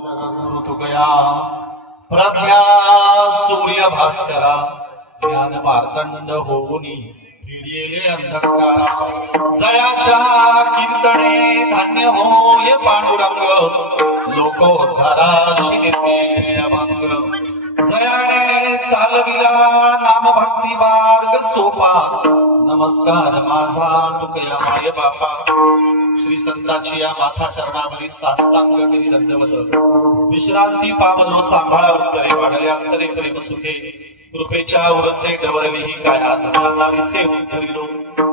ऋतुकया प्रज्ञा सूर्य भास्करा ज्ञान मार्तंड होऊनी भिडिले अंधकारा जयाच्या कीर्तने धन्य होय पांडुरंग लोकोद्धाराशी निर्मिले अभंग जयाने चालविला नाम भक्ती मार्ग सोपा नमस्कार माझा तुकया माय बापा श्री संताची या माथा चरणावरील साष्टांग गिरी दंडवत विश्रांती पावलो सांभाळा उत्तरे वाढल्या अंतरे प्रेम सुखे कृपेच्या उरसे डवरविही काया धनादिसे उद्धरिलो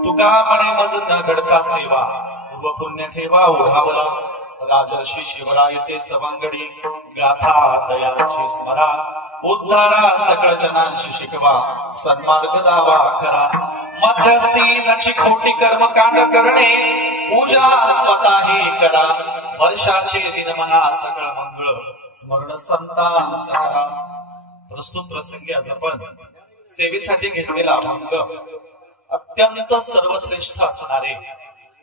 तुका म्हणे मज न घडता सेवा पूर्व पुण्य ठेवा ओढावला राजर्षी शिवराय ते सवंगडी गाथा दयाची स्मरा उद्धारा सकळ जनांशी शिकवा सन्मार्ग दावा करा मध्यस्थी नची खोटी कर्मकांड करणे पूजा स्वतःही करा वर्षाचे दिनमना सकळ मंगळ स्मरण संतान सकरा। प्रस्तुत प्रसंगी आज आपण सेवेसाठी घेतलेला अभंग अत्यंत सर्वश्रेष्ठ असणारे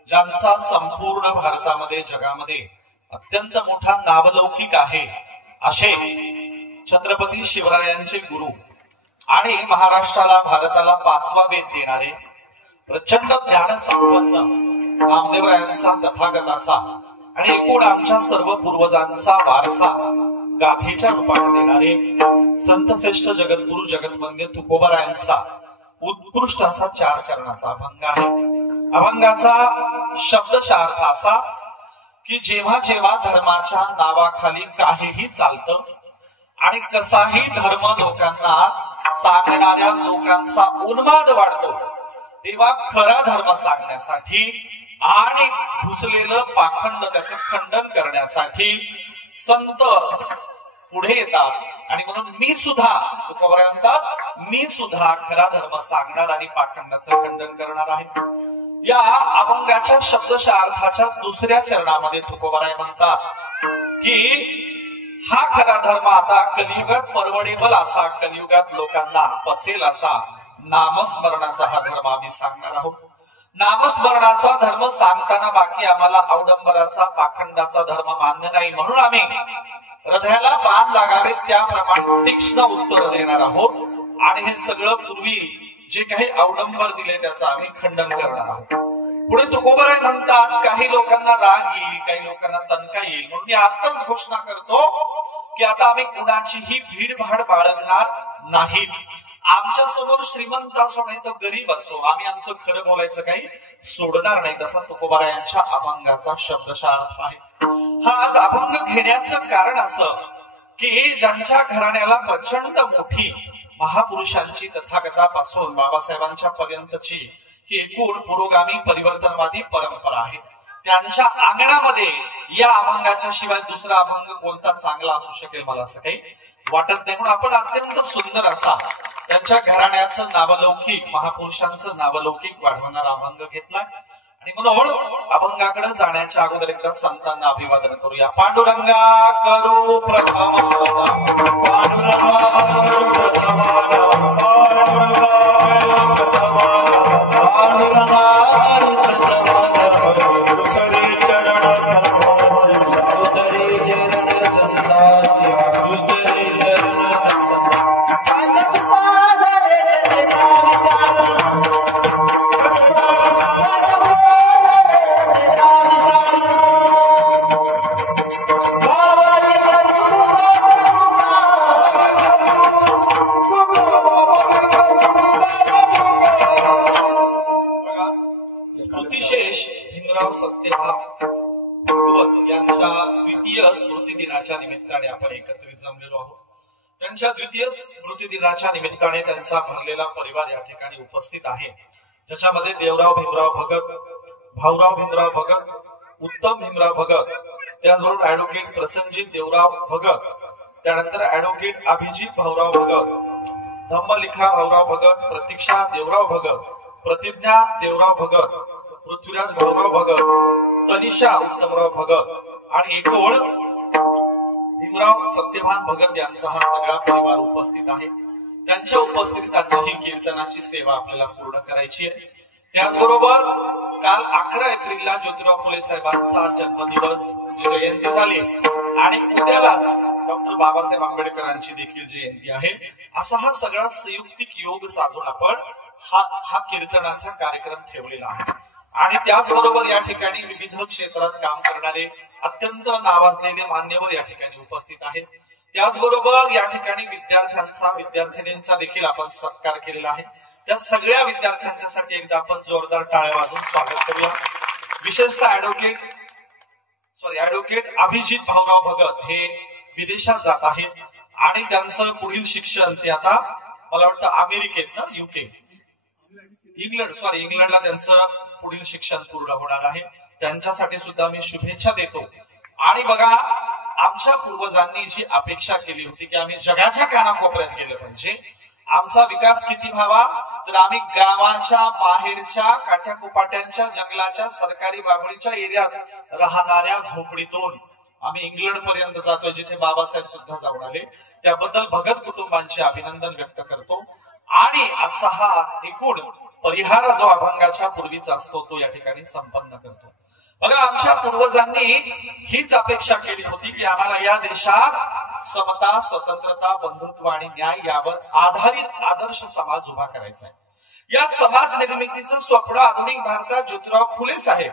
ज्यांचा संपूर्ण भारतामध्ये जगामध्ये अत्यंत मोठा नावलौकिक आहे असे छत्रपती शिवरायांचे गुरु आणि महाराष्ट्राला भारताला 5वा वेद देणारे प्रचंड ज्ञान संपन्न नामदेवरायांचा तथागताचा आणि एकूण आमच्या सर्व पूर्वजांचा वारसा गाथेच्या रूपाने देणारे संतश्रेष्ठ जगद्गुरु जगतवंद्य तुकोबारायांचा उत्कृष्ट असा 4 चरणाचा अभंग आहे। अभंगाचा शब्दशार्थ असा की जेव्हा जेव्हा धर्माच्या नावाखाली काहीही चालतं आणि कसाही धर्म लोकांना सांगणाऱ्या लोकांचा उन्माद वाढतो तेव्हा खरा धर्म सांगण्यासाठी आणि घुसलेलं पाखंड त्याचं खंडन करण्यासाठी संत पुढे येतात आणि म्हणून मी सुद्धा खरा धर्म सांगणार आणि पाखंडाचं खंडन करणार आहे। या अभंगाच्या शब्दशार्थाच्या 2ऱ्या चरणामध्ये तुकोबाराय म्हणतात की हा खरा धर्म आता कलियुगात परवडेबल असा कलियुगात लोकांना पचेल असा नामस्मरणाचा हा धर्म आम्ही सांगणार आहोत। नामस्मरणाचा धर्म सांगताना बाकी आम्हाला अवडंबराचा पाखंडाचा धर्म मान्य नाही म्हणून आम्ही हृदयाला बाण लागावे त्याप्रमाणे तीक्ष्ण उत्तर देणार आहोत आणि हे सगळं पूर्वी जे काही अवडंबर दिले त्याचं आम्ही खंडन करणार आहोत। पुढे तुकोबाराय म्हणतात काही लोकांना राग येईल काही लोकांना तणका येईल म्हणून मी आताच घोषणा करतो की आता आम्ही कुणाचीही भीडभाड बाळगणार नाहीत। आमच्या समोर श्रीमंत असो नाही तर गरीब असो आम्ही आमचं खरं बोलायचं काही सोडणार नाही तसा तुकोबारायांच्या अभंगाचा शब्दशार्थ आहे। हा आज अभंग घेण्याचं कारण असं की ज्यांच्या घराण्याला प्रचंड मोठी महापुरुषांची तथागतापासून बाबासाहेबांच्या पर्यंतची ही एकूण पुरोगामी परिवर्तनवादी परंपरा आहे त्यांच्या अंगणामध्ये या अभंगाच्या शिवाय दुसरा अभंग कोणता चांगला असू शकेल मला असं काही वाटत नाही म्हणून आपण अत्यंत सुंदर असा त्यांच्या घराण्याचं नावलौकिक महापुरुषांचं नावलौकिक वाढवणारा अभंग घेतलाय आणि म्हणून अभंगाकडे जाण्याच्या अगोदर एकदा संतांना अभिवादन करूया। पांडुरंगा करू प्रथम स्मृती दिनाच्या निमित्ताने आपण एकत्रित जमलेलो आहोत। त्यांच्या द्वितीय स्मृती दिनाच्या निमित्ताने त्यांचा भरलेला परिवार या ठिकाणी उपस्थित आहे ज्याच्यामध्ये देवराव भीमराव भगत भाऊराव भीमराव भगत उत्तम भीमराव भगत त्याचबरोबर ऍडव्होकेट प्रसन्नजीत देवराव भगत त्यानंतर ऍडव्होकेट अभिजित भाऊराव भगत धम्मलिखा भाऊराव भगत प्रतीक्षा देवराव भगत प्रतिज्ञा देवराव भगत पृथ्वीराज भाऊराव भगत तनिषा उत्तमराव भगत आणि एकूण भीमराव सत्यभान भगत यांचा हा सगळा परिवार उपस्थित आहे। त्यांच्या उपस्थितीत आजची ही कीर्तनाची सेवा आपल्याला पूर्ण करायची आहे। त्याचबरोबर काल 11 एप्रिलला ज्योतिराव फुले साहेबांचा जन्मदिवस जयंती झाली आणि उद्यालाच डॉक्टर बाबासाहेब आंबेडकरांची देखील जयंती आहे. असा हा सगळा संयुक्तिक योग साधून आपण हा कीर्तनाचा कार्यक्रम ठेवलेला आहे. आणि त्याचबरोबर या ठिकाणी विविध क्षेत्रात काम करणारे अत्यंत नावाजलेले मान्यवर या ठिकाणी उपस्थित आहेत. त्याचबरोबर या ठिकाणी विद्यार्थिनींचा देखील आपण सत्कार केलेला आहे. त्या सगळ्या विद्यार्थ्यांच्यासाठी एकदा आपण जोरदार टाळ्या वाजवून स्वागत करूया. विशेषतः ऍडव्होकेट अभिजित भाऊराव भगत हे विदेशात जात आहेत आणि त्यांचं पुढील शिक्षण ते आता मला वाटतं अमेरिकेत ना इंग्लंडला त्यांचं पुढील शिक्षण पूर्ण होणार आहे. त्यांच्यासाठी सुद्धा मी शुभेच्छा देतो. आणि बघा, आमच्या पूर्वजांनी जी अपेक्षा केली होती की आम्ही जगाच्या कानाकोपऱ्यात गेलं पाहिजे, आमचा विकास किती व्हावा, तर आम्ही गावाच्या बाहेरच्या काठ्याकुपाट्यांच्या जंगलाच्या सरकारी बाबळीच्या एरियात राहणाऱ्या झोपडीतून आम्ही इंग्लंड पर्यंत जातोय, जिथे बाबासाहेब सुद्धा जाऊन आले. त्याबद्दल भगत कुटुंबांचे अभिनंदन व्यक्त करतो. आणि आजचा हा एकूण परिहार जो अभंगाच्या पूर्वीचा असतो तो या ठिकाणी संपन्न करतो. बघा, आमच्या पूर्वजांनी हीच अपेक्षा केली होती की आम्हाला या देशात समता, स्वतंत्रता, बंधुत्व आणि न्याय यावर आधारित आदर्श समाज उभा करायचा आहे. या समाज निर्मितीचं स्वप्न आधुनिक भारतात ज्योतिराव फुले साहेब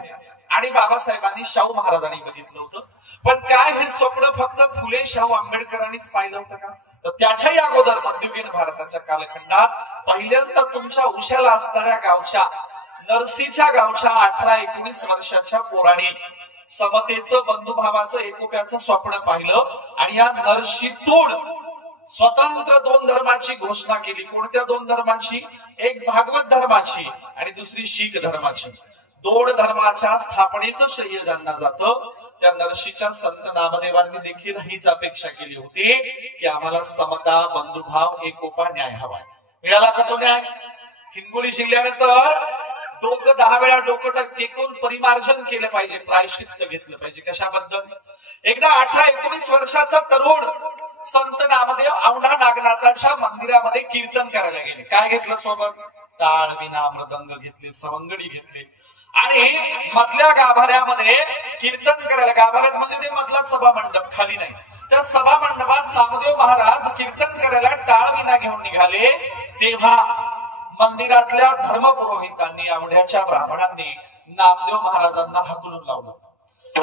आणि बाबासाहेबांनी, शाहू महाराजांनी बघितलं होतं. पण काय हे स्वप्न फक्त फुले, शाहू, आंबेडकरांनीच पाहिलं होतं का? तर त्याच्याही अगोदर मध्ययुगीन भारताच्या कालखंडात पहिल्यांदा तुमच्या उशाला असणाऱ्या गावच्या, नरसीच्या गावच्या 18-19 वर्षाच्या पोरांनी समतेचं, बंधुभावाचं, एकोप्याचं स्वप्न पाहिलं. आणि या नरशीतून स्वतंत्र 2 धर्माची घोषणा केली. कोणत्या 2 धर्माची? एक भागवत धर्माची आणि दुसरी शीख धर्माची. 2 धर्माच्या स्थापनेचं श्रेय ज्यांना जातं त्या नरशीच्या संत नामदेवांनी देखील हीच अपेक्षा केली होती की आम्हाला समता, बंधुभाव, एकोपा, न्याय हवाय. मिळाला का तो न्याय? हिंगोली जिल्ह्याने तर डोकं 10 वेळा डोकं टेकून परिमार्जन केलं पाहिजे, प्रायश्चित्त घेतलं पाहिजे. कशाबद्दल? एकदा 18-19 वर्षाचा तरुण संत नामदेव औंढा नागनाथाच्या मंदिरामध्ये कीर्तन करायला गेले. काय घेतलं सोबत? टाळ, विना, मृदंग घेतले, सवंगडी घेतले आणि मधल्या गाभाऱ्यामध्ये कीर्तन करायला, गाभाऱ्यात म्हणजे ते मधला सभा मंडप, खाली नाही, त्या सभा मंडपात नामदेव महाराज कीर्तन करायला टाळ, विना घेऊन निघाले. तेव्हा मंदिरातल्या धर्मपुरोहितांनी, औंढ्याच्या ब्राह्मणांनी नामदेव महाराजांना हाकलून लावलं.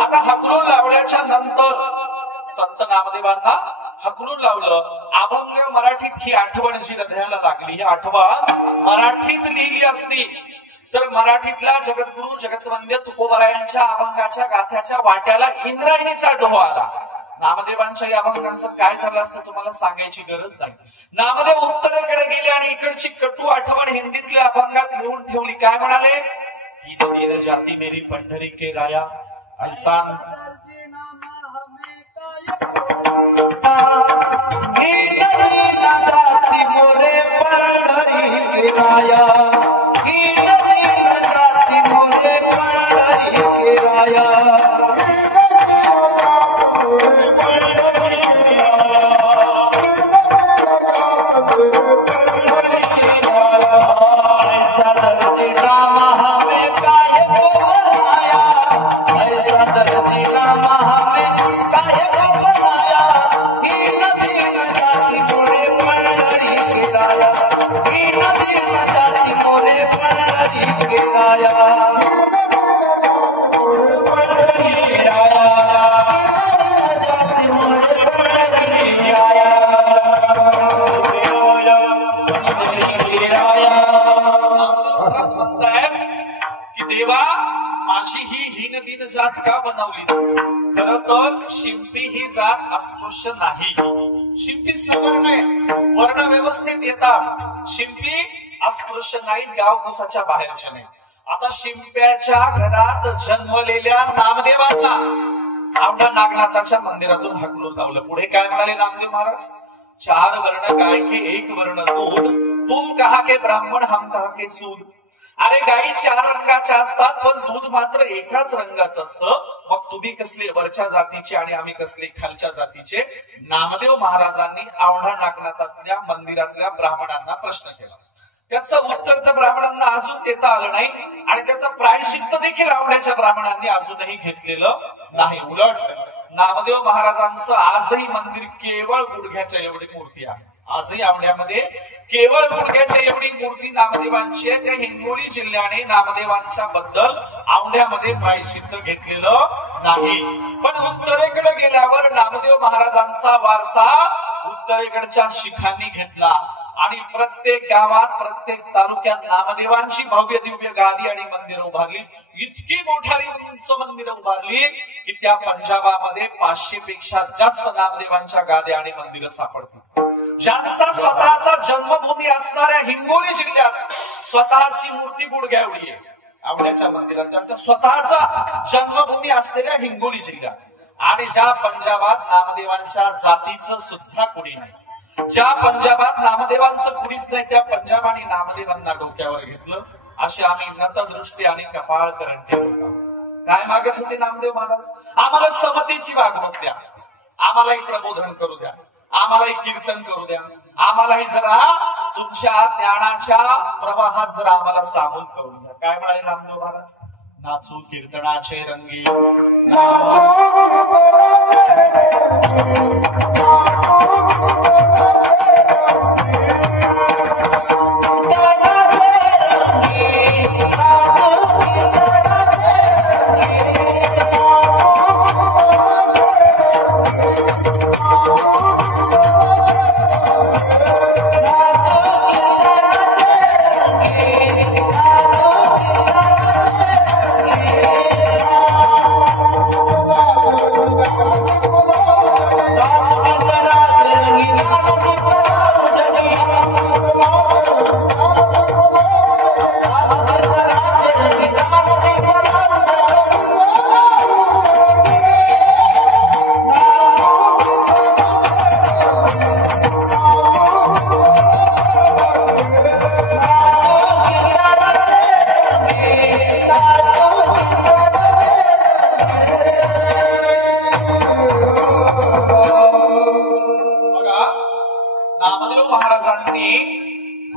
आता हाकलून लावल्याच्या नंतर संत नामदेवांना हाकलून लावलं. अभंग मराठीत ही आठवण जी हृदयाला लागली, ही आठवण मराठीत लिहिली असती तर मराठीतल्या जगद्गुरु जगतवंद्य तुकोबरायांच्या अभंगाच्या गाथ्याच्या वाट्याला इंद्रायणीचा डोह आला. नामदेवांच्या या अभंगांचं काय झालं असतं तुम्हाला सांगायची गरज नाही. नामदेव उत्तरेकडे गेले आणि इकडची कटू आठवण हिंदीतल्या अभंगात लिहून ठेवली. काय म्हणाले? ही नदी जाती मेरी पंढरी के राया ऐसान जाती मोरे पंढरी के राया, जाती मोरे पंढरी के राया. जात का बनवली? खर तर शिंपी ही जात अस्पृश्य नाही. शिंपी सवर्ण आहे, वर्ण व्यवस्थेत येतात. शिंपी अस्पृश्य नाहीत, गावकुसाच्या बाहेरच्या नाही. आता शिंप्याच्या घरात जन्मलेल्या नामदेवांना औंढा नागनाथाच्या मंदिरातून हाकलून लावलं. पुढे काय म्हणाले नामदेव महाराज? 4 वर्ण गाय के 1 वर्ण दूध, तुम कहा के ब्राह्मण हम कहा के सूद. अरे गायी 4 रंगाच्या असतात पण दूध मात्र एकाच रंगाचं असतं. मग तुम्ही कसले वरच्या जातीचे आणि आम्ही कसले खालच्या जातीचे? नामदेव महाराजांनी औंढा नागनाथातल्या मंदिरातल्या ब्राह्मणांना प्रश्न केला. त्याचं उत्तर तर ब्राह्मणांना अजून देता आलं नाही आणि त्याचं प्रायश्चित्त देखील औंढ्याच्या ब्राह्मणांनी अजूनही घेतलेलं नाही. उलट नामदेव महाराजांचं आजही मंदिर केवळ गुडघ्याच्या एवढी मूर्ती आहे. आजही आवड्यामध्ये केवळ गुडघ्याच्या एवढी मूर्ती नामदेवांची आहे. त्या हिंगोली जिल्ह्याने नामदेवांच्या बद्दल आवड्यामध्ये प्रायश्चित्त घेतलेलं नाही. पण उत्तरेकडे गेल्यावर नामदेव महाराजांचा वारसा उत्तरेकडच्या शिखांनी घेतला आणि प्रत्येक गावात प्रत्येक तालुक्यात नामदेवांची भव्य दिव्य गादी आणि मंदिरं उभारली. इतकी मोठाली उंच मंदिरं उभारली की त्या पंजाबामध्ये 500 पेक्षा जास्त नामदेवांच्या गाद्या आणि मंदिरं सापडतील. ज्यांचा स्वतःचा जन्मभूमी असणाऱ्या हिंगोली जिल्ह्यात स्वतःची मूर्ती गुडघ्या एवढी आहे आवड्याच्या मंदिरात, ज्यांचा स्वतःचा जन्मभूमी असलेल्या हिंगोली जिल्ह्यात, आणि ज्या पंजाबात नामदेवांच्या जातीचं सुद्धा कुणी नाही, ज्या पंजाबात नामदेवांचं कुणीच नाही, त्या पंजाब आणि नामदेवांना डोक्यावर घेतलं. असे आम्ही नतदृष्टी आणि कपाळ करण ठेवतो. काय मागत होते नामदेव महाराज? आम्हाला समतेची वागणूक द्या, आम्हालाही प्रबोधन करू द्या, आम्हालाही कीर्तन करू द्या, आम्हालाही जरा तुमच्या ज्ञानाच्या प्रवाहात जरा आम्हाला सामून करून द्या. काय म्हणाले नामदेव महाराज? नाचू कीर्तनाचे रंगी,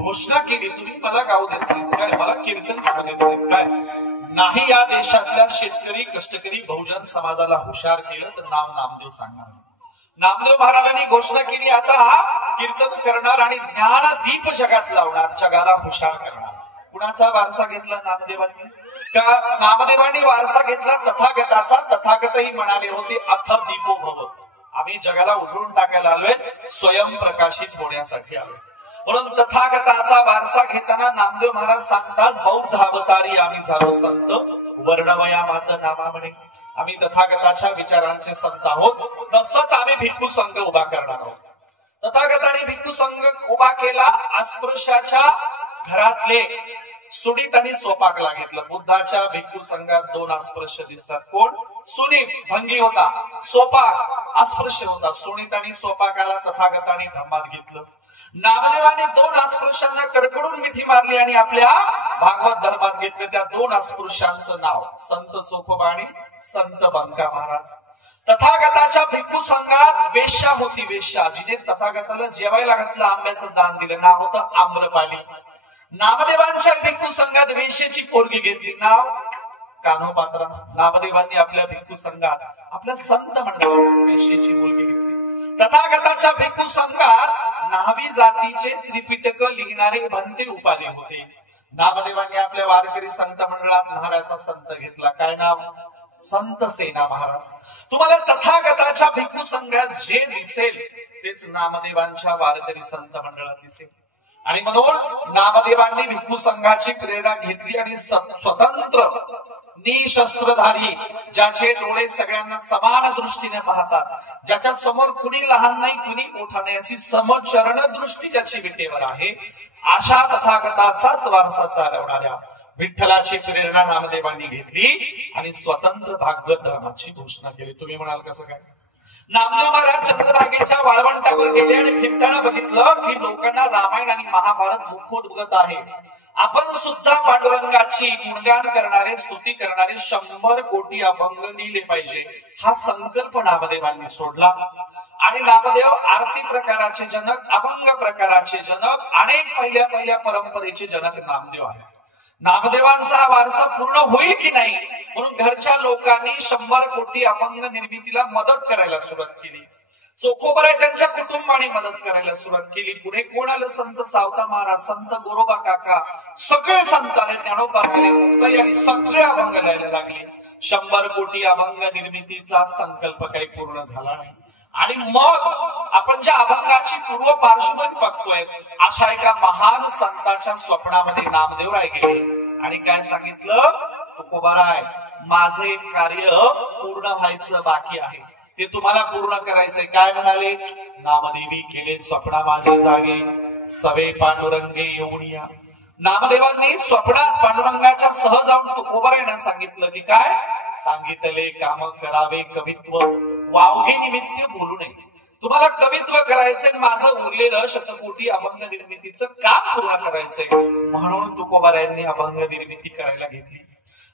घोषणा केली, तुम्ही मला गाऊ देत नाहीत काय, मला कीर्तन करू देत नाहीत काय, नाही या देशातल्या शेतकरी कष्टकरी बहुजन समाजाला हुशार केलं तर नाव नामदेव सांगणार. नामदेव महाराजांनी घोषणा केली, आता कीर्तन करणार आणि ज्ञानदीप जगात लावणार, जगाला हुशार करणार. कुणाचा वारसा घेतला नामदेवांनी? का नामदेवांनी वारसा घेतला तथागताचा. तथागतही म्हणाले होते अथ दीपो भव, आम्ही जगाला उजळून टाकायला आलोय, स्वयंप्रकाशित होण्यासाठी आलोय. म्हणून तथागताचा वारसा घेताना नामदेव महाराज सांगतात, बौद्ध अवतारी आम्ही झालो संत, वर्णवया मात नामा म्हणे, आम्ही तथागताच्या विचारांचे संत आहोत. तसंच आम्ही भिक्खू संघ उभा करणार आहोत. तथागताने भिक्खू संघ उभा केला. अस्पृश्याच्या घरातले सुनीत आणि सोपाकला घेतलं. बुद्धाच्या भिक्खू संघात 2 अस्पृश्य दिसतात. कोण? सुनीत भंगी होता, सोपाक अस्पृश्य होता. सुनीत आणि सोपाकाला तथागताने धम्मात घेतलं. नामदेवाने 2 अस्पृश्यांना कडकडून मिठी मारली आणि आपल्या भागवत धर्मात घेतले. त्या 2 अस्पृश्यांचं नाव संत चोखोबा आणि संत बंका महाराज. तथागताच्या भिक्खू संघात वेश्या होती, वेश्या जिने तथागताला जेवायला घातलं, आंब्याचं दान दिलं, नाव होतं आम्रपाली. नामदेवांच्या भिक्खू संघात वेश्येची पोरगी घेतली, नाव कान्होपात्रा. नामदेवांनी आपल्या भिक्खू संघात आपल्या संत मंडळात वेश्येची मुलगी घेतली. तथागताच्या भिक्खू संघात न्हावी जातीचे त्रिपिटक लिहिणारे भंते उपाधी होते. नामदेवांनी आपल्या वारकरी संत मंडळात न्हाव्याचा संत घेतला. काय नाव? संत सेना महाराज. तुम्हाला तथागताच्या भिक्खू संघात जे दिसेल तेच नामदेवांच्या वारकरी संत मंडळात दिसेल. आणि म्हणून नामदेवांनी भिक्खू संघाची प्रेरणा घेतली आणि स्वतंत्र निशस्त्रधारी, ज्याचे डोळे सगळ्यांना समान दृष्टीने पाहतात, ज्याच्या समोर कुणी लहान नाही कुणी मोठा नाही, अशी समचरण दृष्टी ज्याची विटेवर आहे, अशा तथागताचाच वारसा चालवणाऱ्या विठ्ठलाची प्रेरणा नामदेवांनी घेतली आणि स्वतंत्र भागवत धर्माची घोषणा केली. तुम्ही म्हणाल कसं काय? नामदेव महाराज चंद्रभागेच्या वाळवंटावर गेले आणि फिरताना बघितलं की लोकांना रामायण आणि महाभारत मुखोद्गत आहे. आपण सुद्धा पांडुरंगाची गुणगान करणारे, स्तुती करणारे 100 कोटी अभंग लिहिले पाहिजे, हा संकल्प नामदेवांनी सोडला. आणि नामदेव आरती प्रकाराचे जनक, अभंग प्रकाराचे जनक, अनेक पहिल्या परंपरेचे जनक नामदेव आहे. नामदेवांचा हा वारसा पूर्ण होईल की नाही म्हणून घरच्या लोकांनी 100 कोटी अभंग निर्मितीला मदत करायला सुरुवात केली. चोखोबराय त्यांच्या कुटुंबाने मदत करायला सुरुवात केली. पुढे कोण आलं? संत सावता महाराज, संत गोरोबा काका, सगळे संत आले, ज्ञानोबा आले, मुक्ताई आणि सगळे अभंग लिहायला लागले. 100 कोटी अभंग निर्मितीचा संकल्प काही पूर्ण झाला नाही. आणि मग आपण ज्या अभंगाची पूर्व पार्श्वभूमी बघतोय, अशा एका महान संताच्या स्वप्नामध्ये नामदेवराय गेले आणि काय सांगितलं? तुकोबाराय, माझं एक कार्य पूर्ण व्हायचं बाकी आहे, ते तुम्हाला पूर्ण करायचंय. काय म्हणाले? नामदेवी केले स्वप्ना माझे जागे, सवे पांडुरंगे येऊन या. नामदेवांनी स्वप्नात पांडुरंगाच्या सह जाऊन तुकोबारायांना सांगितलं की काय? सांगितले काम करावे कवित्व, वावगे निमित्त बोलू नये. तुम्हाला कवित्व करायचंय, माझं उरलेलं शतकोटी अभंग निर्मितीचं काम पूर्ण करायचंय. म्हणून तुकोबारायांनी अभंग निर्मिती करायला घेतली.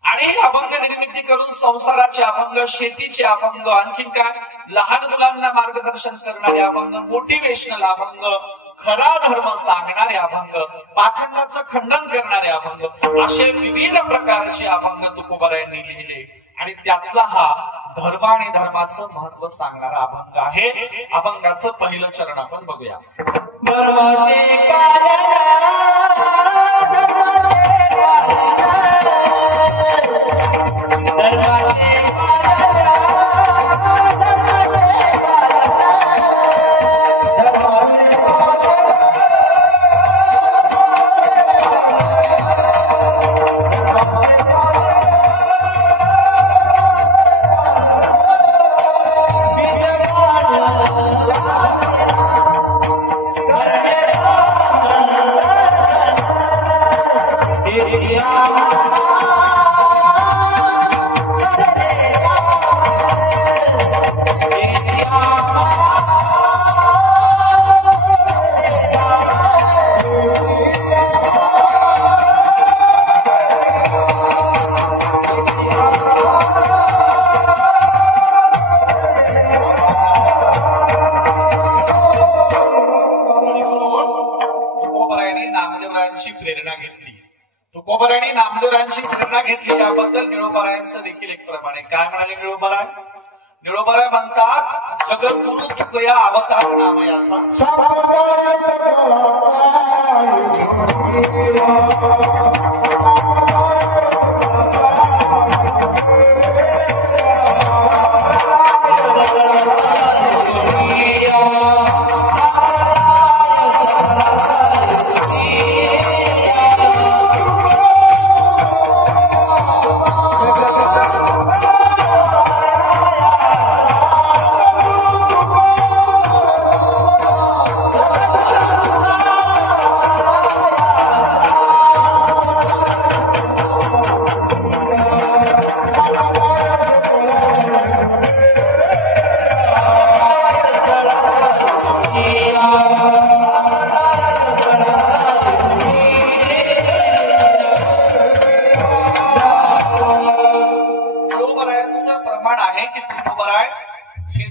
आणि अभंग निर्मिती करून संसाराचे अभंग, शेतीचे अभंग, आणखीन काय लहान मुलांना मार्गदर्शन करणारे अभंग, मोटिवेशनल अभंग, खरा धर्म सांगणारे अभंग, पाखंडाचं खंडन करणारे अभंग, असे विविध प्रकारचे अभंग तुकोबारायांनी लिहिले. आणि त्यातला हा धर्म आणि धर्माचं महत्व सांगणारा अभंग आहे. अभंगाचं पहिलं चरण आपण बघूया. धर्माचे तुकोबारायांनी नामदेवरायांची प्रेरणा घेतली. याबद्दल निळोबारायांचं देखील एक प्रमाण आहे. काय म्हणाले निळोबाराय? निळोबाराय म्हणतात, जगद्गुरु तुकया अवतार नामयाचा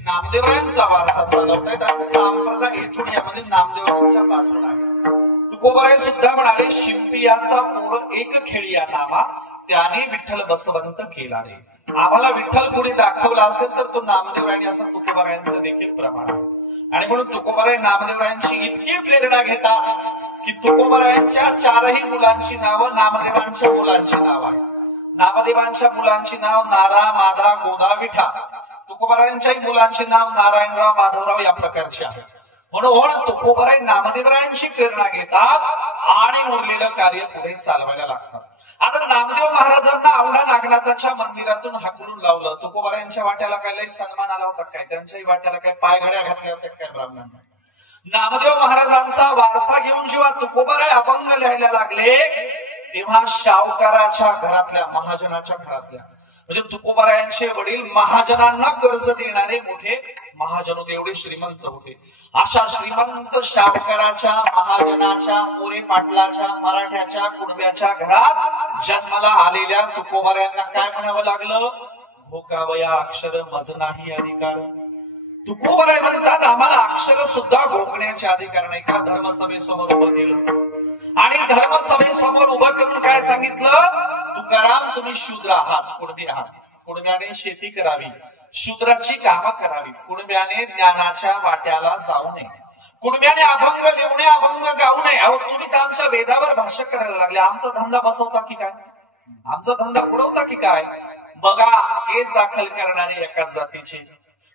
नामदेवरायांचा वारसा चालवतायत आणि संप्रदाय इथून यामध्ये नामदेवरायांच्या पासून आहे. तुकोबाराय सुद्धा म्हणाले, शिंपियाचा पोर एक खेळिया नामा, त्याने विठ्ठल बसवंत केला रे. आम्हाला विठ्ठल कोणी दाखवला असेल तर तो नामदेवरायांनी, असं तुकोबारायांचं देखील प्रमाण आहे. आणि म्हणून तुकोबाराय नामदेवरायांची इतकी प्रेरणा घेतात की तुकोबारायांच्या 4ही मुलांची नावं नामदेवांच्या मुलांची नाव आहे. नामदेवांच्या मुलांची नाव नारा, माधा, गोदा, विठा. तुकोबारायांच्याही मुलांचे नाव नारायणराव, माधवराव या प्रकारचे आहे. म्हणून तुकोबाराय नामदेवरायांची प्रेरणा घेतात आणि उरलेलं कार्य पुढे चालवायला लागतात. आता नामदेव महाराजांना औंढा नागनाथाच्या मंदिरातून हाकलून लावलं. तुकोबारायांच्या वाट्याला काय सन्मान आला होता काय? त्यांच्याही वाट्याला काय पायघड्या घातल्या होत्या काय ब्राह्मणांना? नामदेव महाराजांचा वारसा घेऊन जेव्हा तुकोबाराय अभंग लिहायला लागले तेव्हा शावकाराच्या घरातल्या, महाजनाच्या घरातल्या, म्हणजे तुकोबारायांचे वडील महाजनांना कर्ज देणारे मोठे महाजन होते, एवढे श्रीमंत होते. अशा श्रीमंत शावकाराच्या, महाजनाच्या, मोरे पाटलाच्या, मराठ्याच्या कुणब्याच्या घरात जन्माला आलेल्या तुकोबारायांना काय म्हणावं लागलं? भोकावया अक्षर मज नाही अधिकार. तुकोबाराय म्हणतात, आम्हाला अक्षर सुद्धा घोकण्याचे अधिकार नाही. का? धर्मसभेसमोर उभं केलं आणि धर्मसभेसमोर उभं करून काय सांगितलं, तुकाराम तुम्ही शूद्र आहात, कुणबी आहात, कुणब्याने शेती करावी, शूद्राची कामं करावी, कुणब्याने ज्ञानाच्या वाट्याला जाऊ नये, कुणब्याने अभंग लिहू नये, अभंग गाऊ नये. अहो तुम्ही तर आमच्या वेदावर भाष्य करायला लागले, आमचा धंदा बसवता की काय, आमचा धंदा बुडवता की काय. बघा केस दाखल करणारे एकाच जातीचे,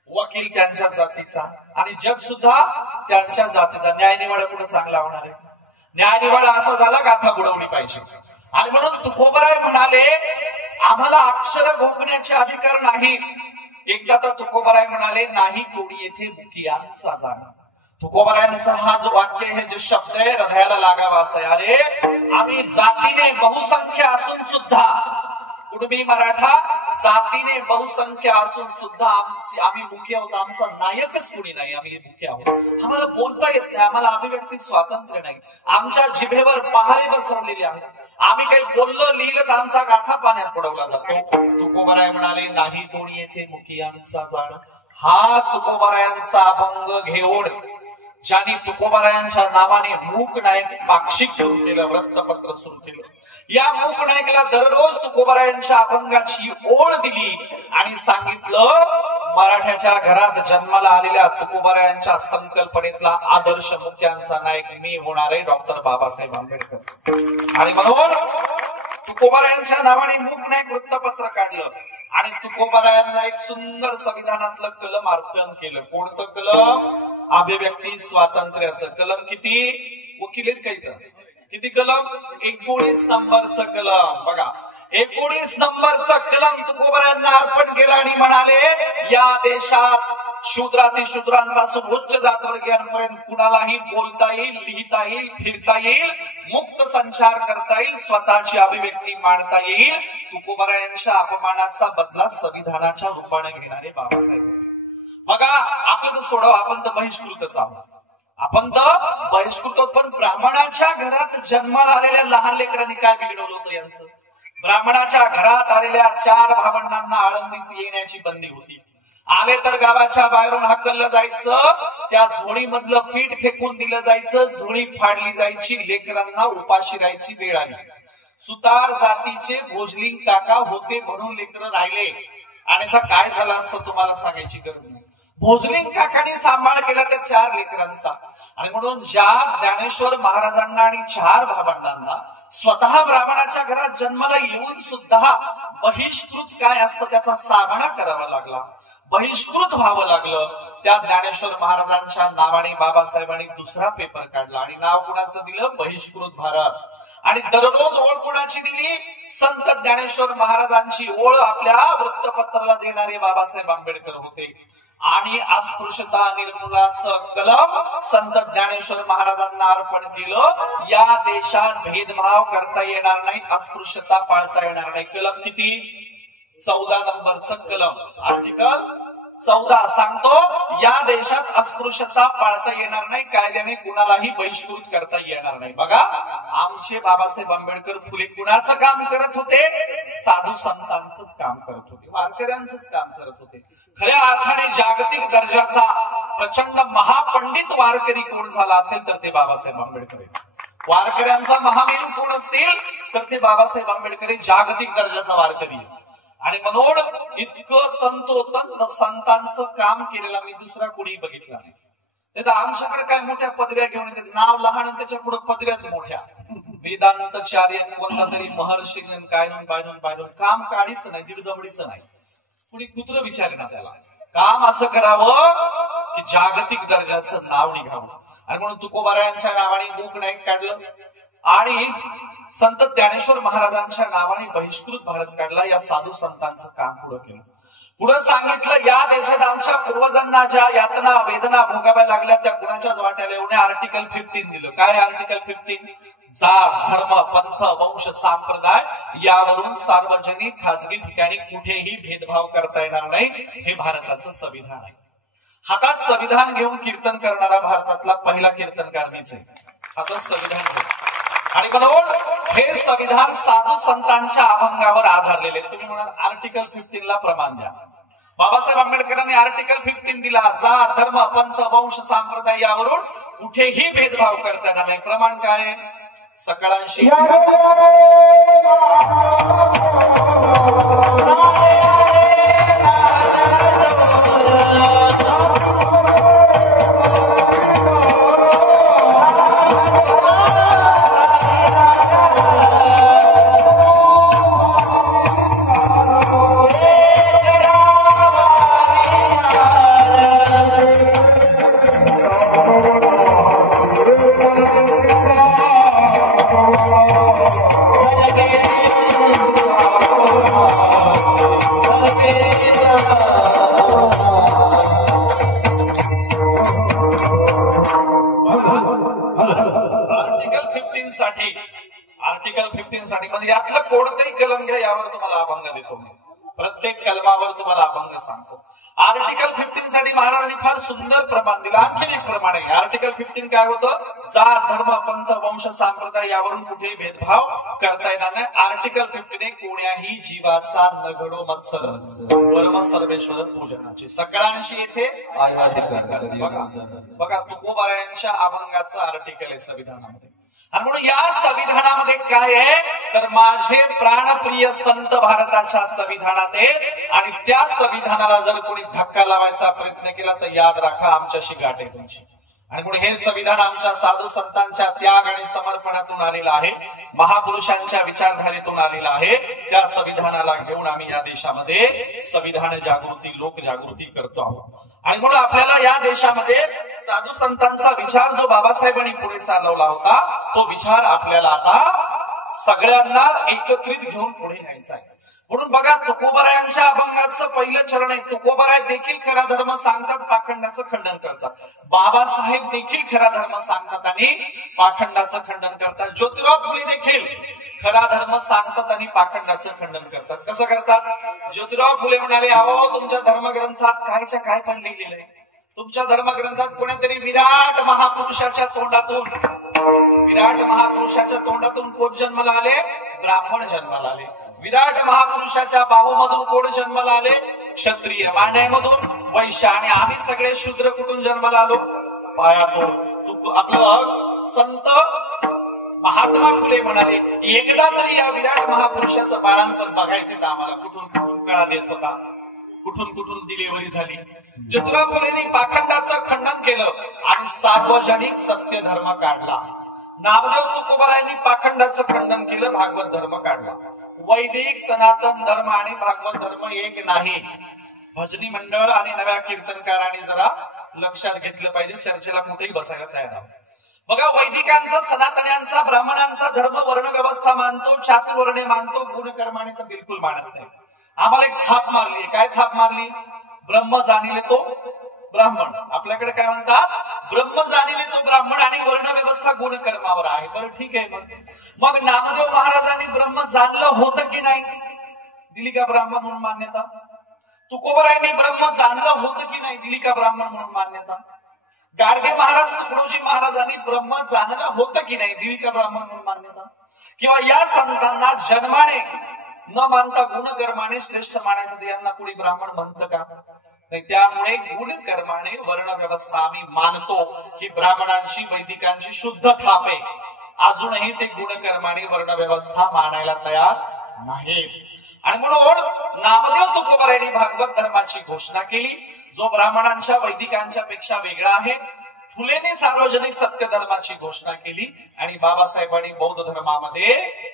वकील त्यांच्या जातीचा, आणि जज सुद्धा त्यांच्या जातीचा. न्यायनिवाडा कुठं चांगला होणार आहे? न्यायनिवाडा असा झाला गाथा बुडवली पाहिजे. आणि म्हणून तुकोबराय म्हणाले आम्हाला अक्षर घोकण्याचे अधिकार नाहीत. एकदा तर तुकोबराय म्हणाले नाही कोणी येथे मुखियांचा जाण. तुकोबरायांचा हा जो वाक्य हे जे शब्द आहे हृदयाला लागावा असं. अरे आम्ही जातीने बहुसंख्य असून सुद्धा, कुणबी मराठा जातीने बहुसंख्य असून सुद्धा आम्ही मुख्य आहोत, आमचा नायकच कुणी नाही, आम्ही मुख्य आहोत. आम्हाला बोलता येत नाही, आम्हाला अभिव्यक्ती स्वातंत्र्य नाही, आमच्या जिभेवर पहारे बसवलेले आहेत, आम्ही काही बोललो लिहिलं तर आमचा गाथा पाण्यात पडवला जातो. तुकोबराय म्हणाले नाही कोणी येथे मुखियांचा जाण. हा तुकोबरायांचा अभंग घेऊन ज्यांनी तुकोबरायांच्या नावाने मूक नायक पाक्षिक सुरू केलं, वृत्तपत्र सुरू केलं, या मूक नायकला दररोज तुकोबरायांच्या अभंगाची ओळ दिली आणि सांगितलं मराठ्याच्या घरात जन्माला आलेल्या तुकोबरायांच्या संकल्पनेतला आदर्श मुख्यांचा नायक मी होणार आहे, डॉक्टर बाबासाहेब आंबेडकर. आणि म्हणून तुकोबरायांच्या नावाने मूक नायक वृत्तपत्र काढलं आणि तुकोबरायांना एक सुंदर संविधानातलं कलम अर्पण केलं. कोणतं कलम? अभिव्यक्ती स्वातंत्र्याचं कलम. किती वकील आहेत काही तर किती कलम? 19 नंबरचं कलम. बघा 19 नंबरचं कलम तुकोबरायांना अर्पण केलं आणि म्हणाले या देशात शूद्रातिशूद्रांपासून उच्च जातवर्गीयांपर्यंत कुणालाही बोलता येईल, लिहिता येईल, फिरता येईल, मुक्त संचार करता येईल, स्वतःची अभिव्यक्ती मांडता येईल. तुकोबरायांच्या अपमानाचा बदला संविधानाच्या रूपाने घेणारे बाबासाहेब होते. बघा आपण तर सोडव, आपण तर बहिष्कृतच आहोत, आपण तर बहिष्कृत आहोत. पण ब्राह्मणाच्या घरात जन्माला आलेल्या लहान लेकरांनी काय बिघडवलं होतं यांचं? ब्राह्मणाच्या घरात आलेल्या 4 भावंडांना आळंदीत येण्याची बंदी होती. आले तर गावाच्या बाहेरून हकललं जायचं, त्या झोळीमधलं पीठ फेकून दिलं जायचं, झोळी फाडली जायची, लेकरांना उपाशी राहायची वेळ आली. सुतार जातीचे भोजलिंग काका होते म्हणून लेकर राहिले, आणि आता काय झालं असतं तुम्हाला सांगायची गरज नाही. भोजलिंग काकाने सांभाळ केला त्या 4 लेकरांचा. आणि म्हणून ज्या ज्ञानेश्वर महाराजांना आणि 4 भावंडांना स्वतः ब्राह्मणाच्या घरात जन्माला येऊन सुद्धा बहिष्कृत काय असतं त्याचा सामना करावा लागला, बहिष्कृत व्हावं लागलं, त्या ज्ञानेश्वर महाराजांच्या नावाने बाबासाहेबांनी दुसरा पेपर काढला आणि नाव कुणाचं दिलं? बहिष्कृत भारत. आणि दररोज ओळ कोणाची दिली? संत ज्ञानेश्वर महाराजांची ओळ आपल्या वृत्तपत्राला देणारे बाबासाहेब आंबेडकर होते. आणि अस्पृश्यता निर्मूलनाचं कलम संत ज्ञानेश्वर महाराजांना अर्पण केलं. या देशात भेदभाव करता येणार नाही, अस्पृश्यता पाळता येणार नाही. कलम किती? 14 नंबरचं कलम, आर्टिकल 14 सांगतो या देशात अस्पृश्यता पाळता येणार नाही, कायद्याने कुणालाही बहिष्कृत करता येणार नाही. बघा आमचे बाबासाहेब आंबेडकर फुले कुणाचं काम करत होते? साधू संतांचंच काम करत होते, वारकऱ्यांचंच काम करत होते. खऱ्या अर्थाने जागतिक दर्जाचा प्रचंड महापंडित वारकरी कोण झाला असेल तर ते बाबासाहेब आंबेडकर आहेत. वारकऱ्यांचा महामेरू कोण असतील तर ते बाबासाहेब आंबेडकर जागतिक दर्जाचा वारकरी. आणि म्हणून इतकं तंतोतंत संतांचं काम केलेलं मी दुसरा कोणी बघितला नाही. नाही तर आमच्याकडे काय मोठ्या पदव्या घेऊन येते, नाव लहान आणि त्याच्या पुढे पदव्याच मोठ्या. वेदांतचार्य कोणता तरी महर्षी काय बायनून काम काढीच नाही, दीडदमडीचं नाही. कुणी कुत्र विचारे ना त्याला. काम असं करावं की जागतिक दर्जाचं नाव निघावं. आणि म्हणून तुकोबारायांच्या नावाने मूक नायक काढलं आणि संत ज्ञानेश्वर महाराजांच्या नावाने बहिष्कृत भारत काढला. या साधू संतांचं काम पुढे केलं. पुढे सांगितलं या देशात आमच्या पूर्वजांना ज्या यातना वेदना भोगाव्या लागल्या त्या कुणाच्याच वाट्याला येऊन आर्टिकल 15 दिलं. काय आर्टिकल 15? जात, धर्म, पंथ, वंश, संप्रदाय यावरून सार्वजनिक खाजगी ठिकाणी कुठेही भेदभाव करता येणार नाही. हे भारताचं संविधान आहे. हातात संविधान घेऊन कीर्तन करणारा भारतातला पहिला कीर्तनकार मीच आहे. हातात संविधान घेऊन. आणि म्हणून हे संविधान साधू संतांच्या अभंगावर आधारलेले. तुम्ही म्हणाल आर्टिकल 15 ला प्रमाण द्या. बाबासाहेब आंबेडकरांनी आर्टिकल 15 दिला. जात, धर्म, पंथ, वंश, संप्रदाय यावरून कुठेही भेदभाव करता येणार नाही. प्रमाण काय? सकळांशी आर्टिकल 15 साठी म्हणजे यातलं कोणतेही कलम घ्या, यावर तुम्हाला अभंग देतो मी. प्रत्येक कलमावर तुम्हाला अभंग सांगतो. आर्टिकल 15 साठी महाराजांनी फार सुंदर प्रमाण दिलं. आणखी एक प्रमाण आहे. आर्टिकल 15 काय होतं? जात धर्म पंथ वंश संप्रदाय यावरून कुठेही भेदभाव करता येणार नाही. आर्टिकल 15 कोण्याही जीवाचा नगडो मत्सर परम सर्वेश्वर पूजनाची. सकळांशी येथे बघा तुकोबारायांच्या अभंगाचं आर्टिकल आहे संविधानामध्ये. आणि म्हणून या संविधानामध्ये काय आहे तर माझे प्राणप्रिय संत भारताच्या संविधानात आहे. आणि त्या संविधानाला जर कोणी धक्का लावायचा प्रयत्न केला तर याद राखा आमच्याशी गाठ आहे तुमची. आणि म्हणून हे संविधान आमच्या साधू संतांच्या त्याग आणि समर्पणातून आलेलं आहे, महापुरुषांच्या विचारधारेतून आलेलं आहे. त्या संविधानाला घेऊन आम्ही या देशामध्ये संविधान जागृती लोकजागृती करतो आहोत. आणि म्हणून आपल्याला या देशामध्ये साधू संतांचा विचार जो बाबासाहेबांनी पुढे चालवला होता तो विचार आपल्याला आता सगळ्यांना एकत्रित घेऊन पुढे न्यायचा आहे. म्हणून बघा तुकोबारायांच्या अभंगाचं पहिलं चरण आहे. तुकोबाराय देखील खरा धर्म सांगतात, पाखंडाचं खंडन करतात. बाबासाहेब देखील खरा धर्म सांगतात आणि पाखंडाचं खंडन करतात. ज्योतिराव फुले देखील खरा धर्म सांगतात आणि पाखंडाचं खंडन करतात. कसं करतात? ज्योतिराव फुले म्हणाले, अहो तुमच्या धर्मग्रंथात कायच्या काय पण लिहिलेलं आहे. तुमच्या धर्मग्रंथात कोणीतरी विराट महापुरुषाच्या तोंडातून कोण जन्माला आले? ब्राह्मण जन्माला आले. विराट महापुरुषाच्या बाहूमधून कोण जन्माला आले? क्षत्रिय. मांड्यामधून वैश्य. आणि आम्ही सगळे शूद्र कुठून जन्माला आलो? पायातून. आपलं संत महात्मा फुले म्हणाले, एकदा तरी या विराट महापुरुषाचं बाळांपण बघायचंच आम्हाला. कुठून कुठून कळा देत होता, कुठून कुठून डिलिव्हरी झाली. ज्योतिराव फुलेंनी पाखंडाचं खंडन केलं आणि सार्वजनिक सत्य धर्म काढला. नामदेव तुकोबारायांनी पाखंडाचं खंडन केलं, भागवत धर्म काढला. वैदिक सनातन धर्म आणि भागवत धर्म एक नाही. भजनी मंडळ आणि नव्या कीर्तनकारांनी जरा लक्षात घेतलं पाहिजे. चर्चेला कुठेही बसायला तयार आहोत. बघा वैदिकांचा सनातन्यांचा ब्राह्मणांचा धर्म वर्ण व्यवस्था मानतो, चातुर्वर्ण्य मानतो, गुणकर्माने तर बिलकुल मानत नाही. आम्हाला एक थाप मारली. काय थाप मारली? ब्रह्म जाणिले तो ब्राह्मण. आपल्याकडे काय म्हणतात? ब्रह्म जाणिले तो ब्राह्मण आणि वर्ण व्यवस्था गुणकर्मावर आहे. बरं ठीक आहे. मग नामदेव महाराजांनी ब्रह्म जाणलं होतं की नाही? दिली का ब्राह्मण म्हणून मान्यता? तुकोबारायांनी ब्रह्म जाणलं होतं की नाही? दिली का ब्राह्मण म्हणून मान्यता? गाडगे महाराज तुकडोजी महाराजांनी ब्रह्म जाणलं होतं की नाही? दिली का ब्राह्मण म्हणून मान्यता? किंवा या संतांना जन्माने न मानता गुणकर्माने श्रेष्ठ मानायचं यांना कुणी ब्राह्मण म्हणतं का? नाही. त्यामुळे गुणकर्माने वर्ण व्यवस्था आम्ही मानतो की ब्राह्मणांची वैदिकांची शुद्ध थाप आहे. अजूनही ते गुणकर्माने वर्ण व्यवस्था मानायला तयार नाही. आणि म्हणून नामदेव तुकोबारायांनी भागवत धर्माची घोषणा केली, जो ब्राह्मणांच्या वैदिकांच्या पेक्षा वेगळा आहे. फुलेने सार्वजनिक सत्य धर्माची घोषणा केली आणि बाबासाहेबांनी बौद्ध धर्मामध्ये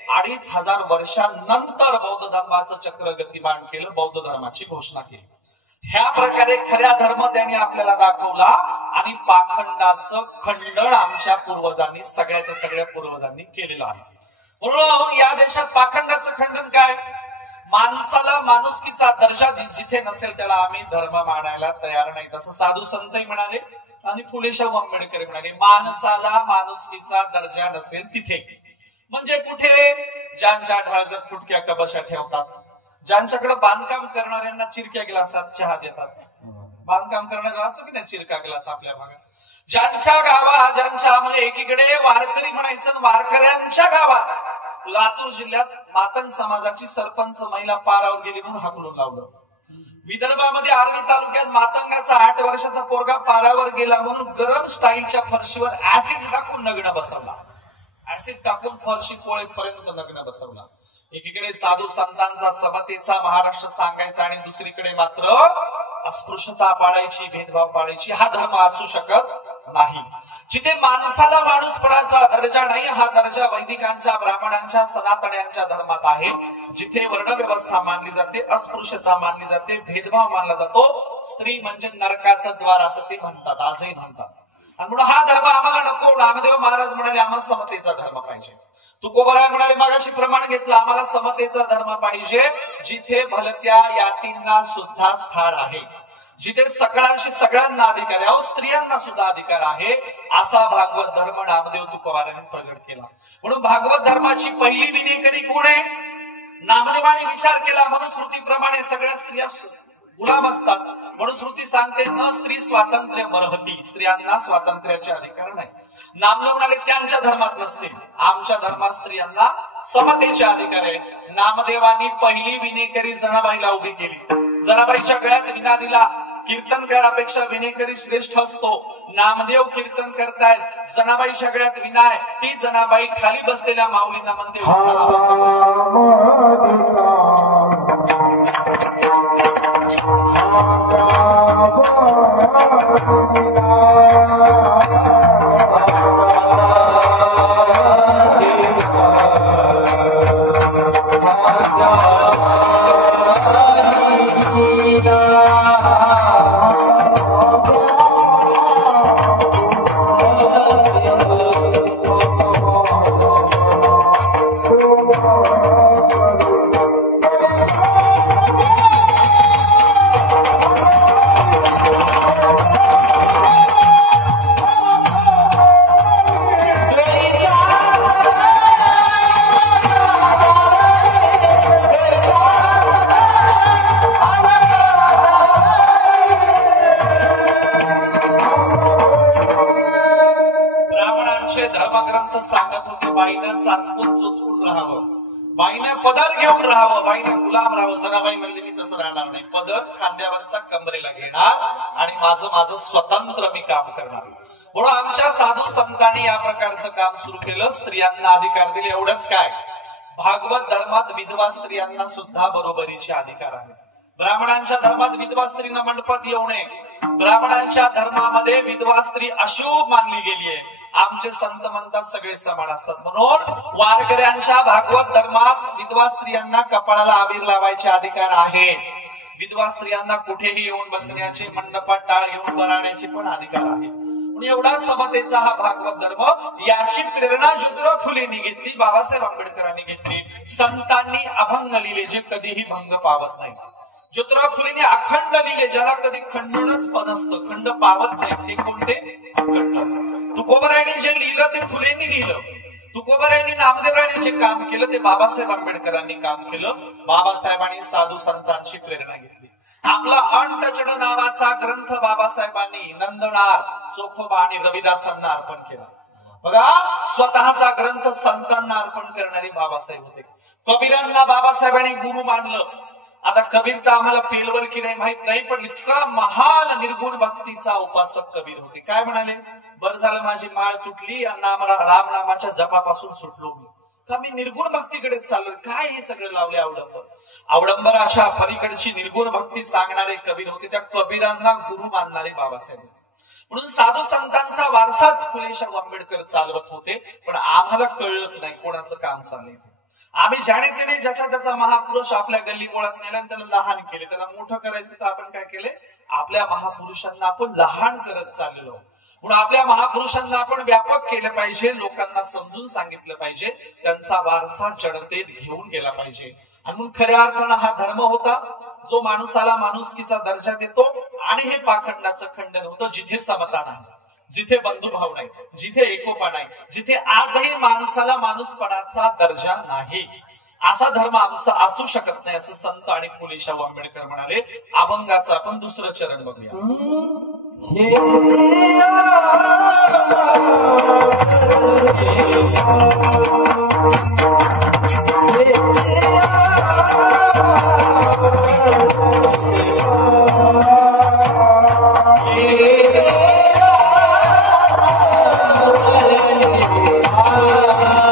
2500 वर्षांनंतर बौद्ध धर्माचं चक्र गतिमान केलं, बौद्ध धर्माची घोषणा केली. ह्या प्रकारे खऱ्या धर्म त्यांनी आपल्याला दाखवला आणि पाखंडाचं खंडन आमच्या पूर्वजांनी सगळ्या पूर्वजांनी केलेलं आहे. म्हणून या देशात पाखंडाचं खंडन काय? माणसाला माणुसकीचा दर्जा जिथे नसेल त्याला आम्ही धर्म मानायला तयार नाही. तसं साधू संतही म्हणाले आणि फुलेशाहू आंबेडकर म्हणाले, माणसाला माणुसकीचा दर्जा नसेल तिथे. म्हणजे कुठे? ज्यांच्या ढाळजत फुटक्या कबशा ठेवतात, ज्यांच्याकडे बांधकाम करणाऱ्यांना चिरक्या ग्लासात चहा देतात. बांधकाम करणारा असतो की नाही चिरका ग्लास आपल्या भागात. ज्यांच्या गावात ज्यांच्या म्हणजे एकीकडे वारकरी म्हणायचं, वारकऱ्यांच्या गावात लातूर जिल्ह्यात मातंग समाजाची सरपंच महिला पारावर गेली म्हणून हाकलून लावलं. विदर्भामध्ये आर्वी तालुक्यात मातंगाचा 8 वर्षाचा पोरगा पारावर गेला म्हणून गरम स्टाईलच्या फरशीवर ऍसिड टाकून नग्न बसवला. ऍसिड टाकून फरशी पोळेपर्यंत लग्न बसवला. एकीकडे साधू संतांचा समतेचा महाराष्ट्र सांगायचा आणि दुसरीकडे मात्र अस्पृश्यता पाळायची, भेदभाव पाळायची. हा धर्म असू शकत नाही. जिथे माणसाला माणूसपणाचा दर्जा नाही, हा दर्जा वैदिकांच्या, ब्राह्मणांच्या, सनातन्यांच्या धर्मात आहे. जिथे वर्णव्यवस्था मानली जाते, अस्पृश्यता मानली जाते, भेदभाव मानला जातो, स्त्री म्हणजे नरकाचं द्वार असं ते म्हणतात, आजही म्हणतात. आणि म्हणून हा धर्म आम्हाला नको. नामदेव महाराज म्हणाले आम्हाला समतेचा धर्म पाहिजे. तुकोबराय म्हणाले मागाशी प्रमाण घेतलं, आम्हाला समतेचा धर्म पाहिजे. जिथे भलत्या यातींना सुद्धा स्थान आहे, जिथे सगळ्यांना अधिकार आहे, स्त्रियांना सुद्धा अधिकार आहे, असा भागवत धर्म नामदेव तुकोबारायांनी प्रगट केला. म्हणून भागवत धर्माची पहिली विनेकरी कोण आहे? नामदेवाने विचार केला. मनुस्मृतीप्रमाणे सगळ्या स्त्रिया गुलाम असतात. मनुस्मृती सांगते न स्त्री स्वातंत्र्य मरहती, स्त्रियांना स्वातंत्र्याचे अधिकार नाही. नामदेव म्हणाले त्यांच्या धर्मात नसते, आमच्या धर्मात स्त्रियांना समतेचे अधिकार आहे. नामदेवांनी पहिली विनेकरी जनाबाईला उभी केली. जनाबाईच्या गळ्यात विना दिला. कीर्तनकारापेक्षा विनेकरी श्रेष्ठ असतो. नामदेव कीर्तन करतायत, जनाबाईच्या गळ्यात विना आहे. ती जनाबाई खाली बसलेल्या माऊलींना म्हणते धर्मग्रंथ सांगत होते बाईनं चाचपून चोचपून राहावं, बाईनं पदर घेऊन राहावं, बाईनं गुलाम राहावं. जनाबाई म्हणले मी तसं राहणार नाही. पदर खांद्यावरचा कमरेला घेणार आणि माझं स्वतंत्र मी काम करणार. म्हणून आमच्या साधू संतांनी या प्रकारचं काम सुरू केलं. स्त्रियांना अधिकार दिले. एवढंच काय, भागवत धर्मात विधवा स्त्रियांना सुद्धा बरोबरीचे अधिकार आहेत. ब्राह्मणांच्या धर्मात विधवा स्त्रीनं मंडपात येऊ नये. ब्राह्मणांच्या धर्मामध्ये विधवा स्त्री अशुभ मानली गेली आहे. आमचे संत म्हणतात सगळे समान असतात. म्हणून वारकऱ्यांच्या भागवत धर्मात विधवा स्त्रियांना कपाळाला आबीर लावायचे अधिकार आहेत. विधवा स्त्रियांना कुठेही येऊन बसण्याचे, मंडपात टाळ घेऊन बराण्याचे पण अधिकार आहे. म्हणून एवढा समतेचा हा भागवत धर्म. याची प्रेरणा ज्योतिराव फुलेंनी घेतली, बाबासाहेब आंबेडकरांनी घेतली. संतांनी अभंग लिहिले जे कधीही भंग पावत नाही. ज्योतिराव फुलेंनी अखंड लिहिले, ज्याला कधी खंडनच नसतं, खंड पावत नाही. ते कोणते? अखंड. तुकोबरायांनी जे लिहिलं ते फुलेंनी लिहिलं. तुकोबरायांनी नामदेवरायांनी जे काम केलं ते बाबासाहेब आंबेडकरांनी काम केलं. बाबासाहेबांनी साधू संतांची प्रेरणा घेतली. आपला अनटचड नावाचा ग्रंथ बाबासाहेबांनी नंदनार, चोखोबा आणि रविदासांना अर्पण केला. बघा, स्वतःचा ग्रंथ संतांना अर्पण करणारे बाबासाहेब होते. कबीरांना बाबासाहेबांनी गुरु मानलं. आता कबीर तर आम्हाला पेलवल की नाही माहित नाही, पण इतका महान निर्गुण भक्तीचा उपासक कबीर होते. काय म्हणाले? बरं झालं माझी माळ तुटली, राम नामाच्या जपापासून सुटलो मी. का मी निर्गुण भक्तीकडे चाललोय? काय हे सगळं लावले अवडंबर. अवडंबराच्या पलीकडची निर्गुण भक्ती सांगणारे कबीर होते. त्या कबीरांना गुरु मानणारे बाबासाहेब होते. म्हणून साधू संतांचा वारसाच फुलेशाह आंबेडकर चालवत होते. पण आम्हाला कळलंच नाही कोणाचं काम चाललंय. आम्ही जाणे त्याने ज्याच्या त्याचा महापुरुष आपल्या गल्ली बोळात नेला आणि त्याला लहान केले. त्याला मोठं करायचं तर आपण काय केले? आपल्या महापुरुषांना आपण लहान करत चाललेलो. म्हणून आपल्या महापुरुषांना आपण व्यापक केलं पाहिजे, लोकांना समजून सांगितलं पाहिजे, त्यांचा वारसा जडतेत घेऊन गेला पाहिजे. आणि म्हणून खऱ्या अर्थानं हा धर्म होता जो माणूसाला माणुसकीचा दर्जा देतो. आणि हे पाखंडाचं खंडन होतं जिथे समता नाही, जिथे बंधुभाव नाही, जिथे एकोपा नाही, जिथे आजही माणसाला माणूसपणाचा दर्जा नाही, असा धर्म आमचा असू शकत नाही असं संत आणि फुलेशाह आंबेडकर म्हणाले. अभंगाचं आपण दुसरं चरण बघूया. Ah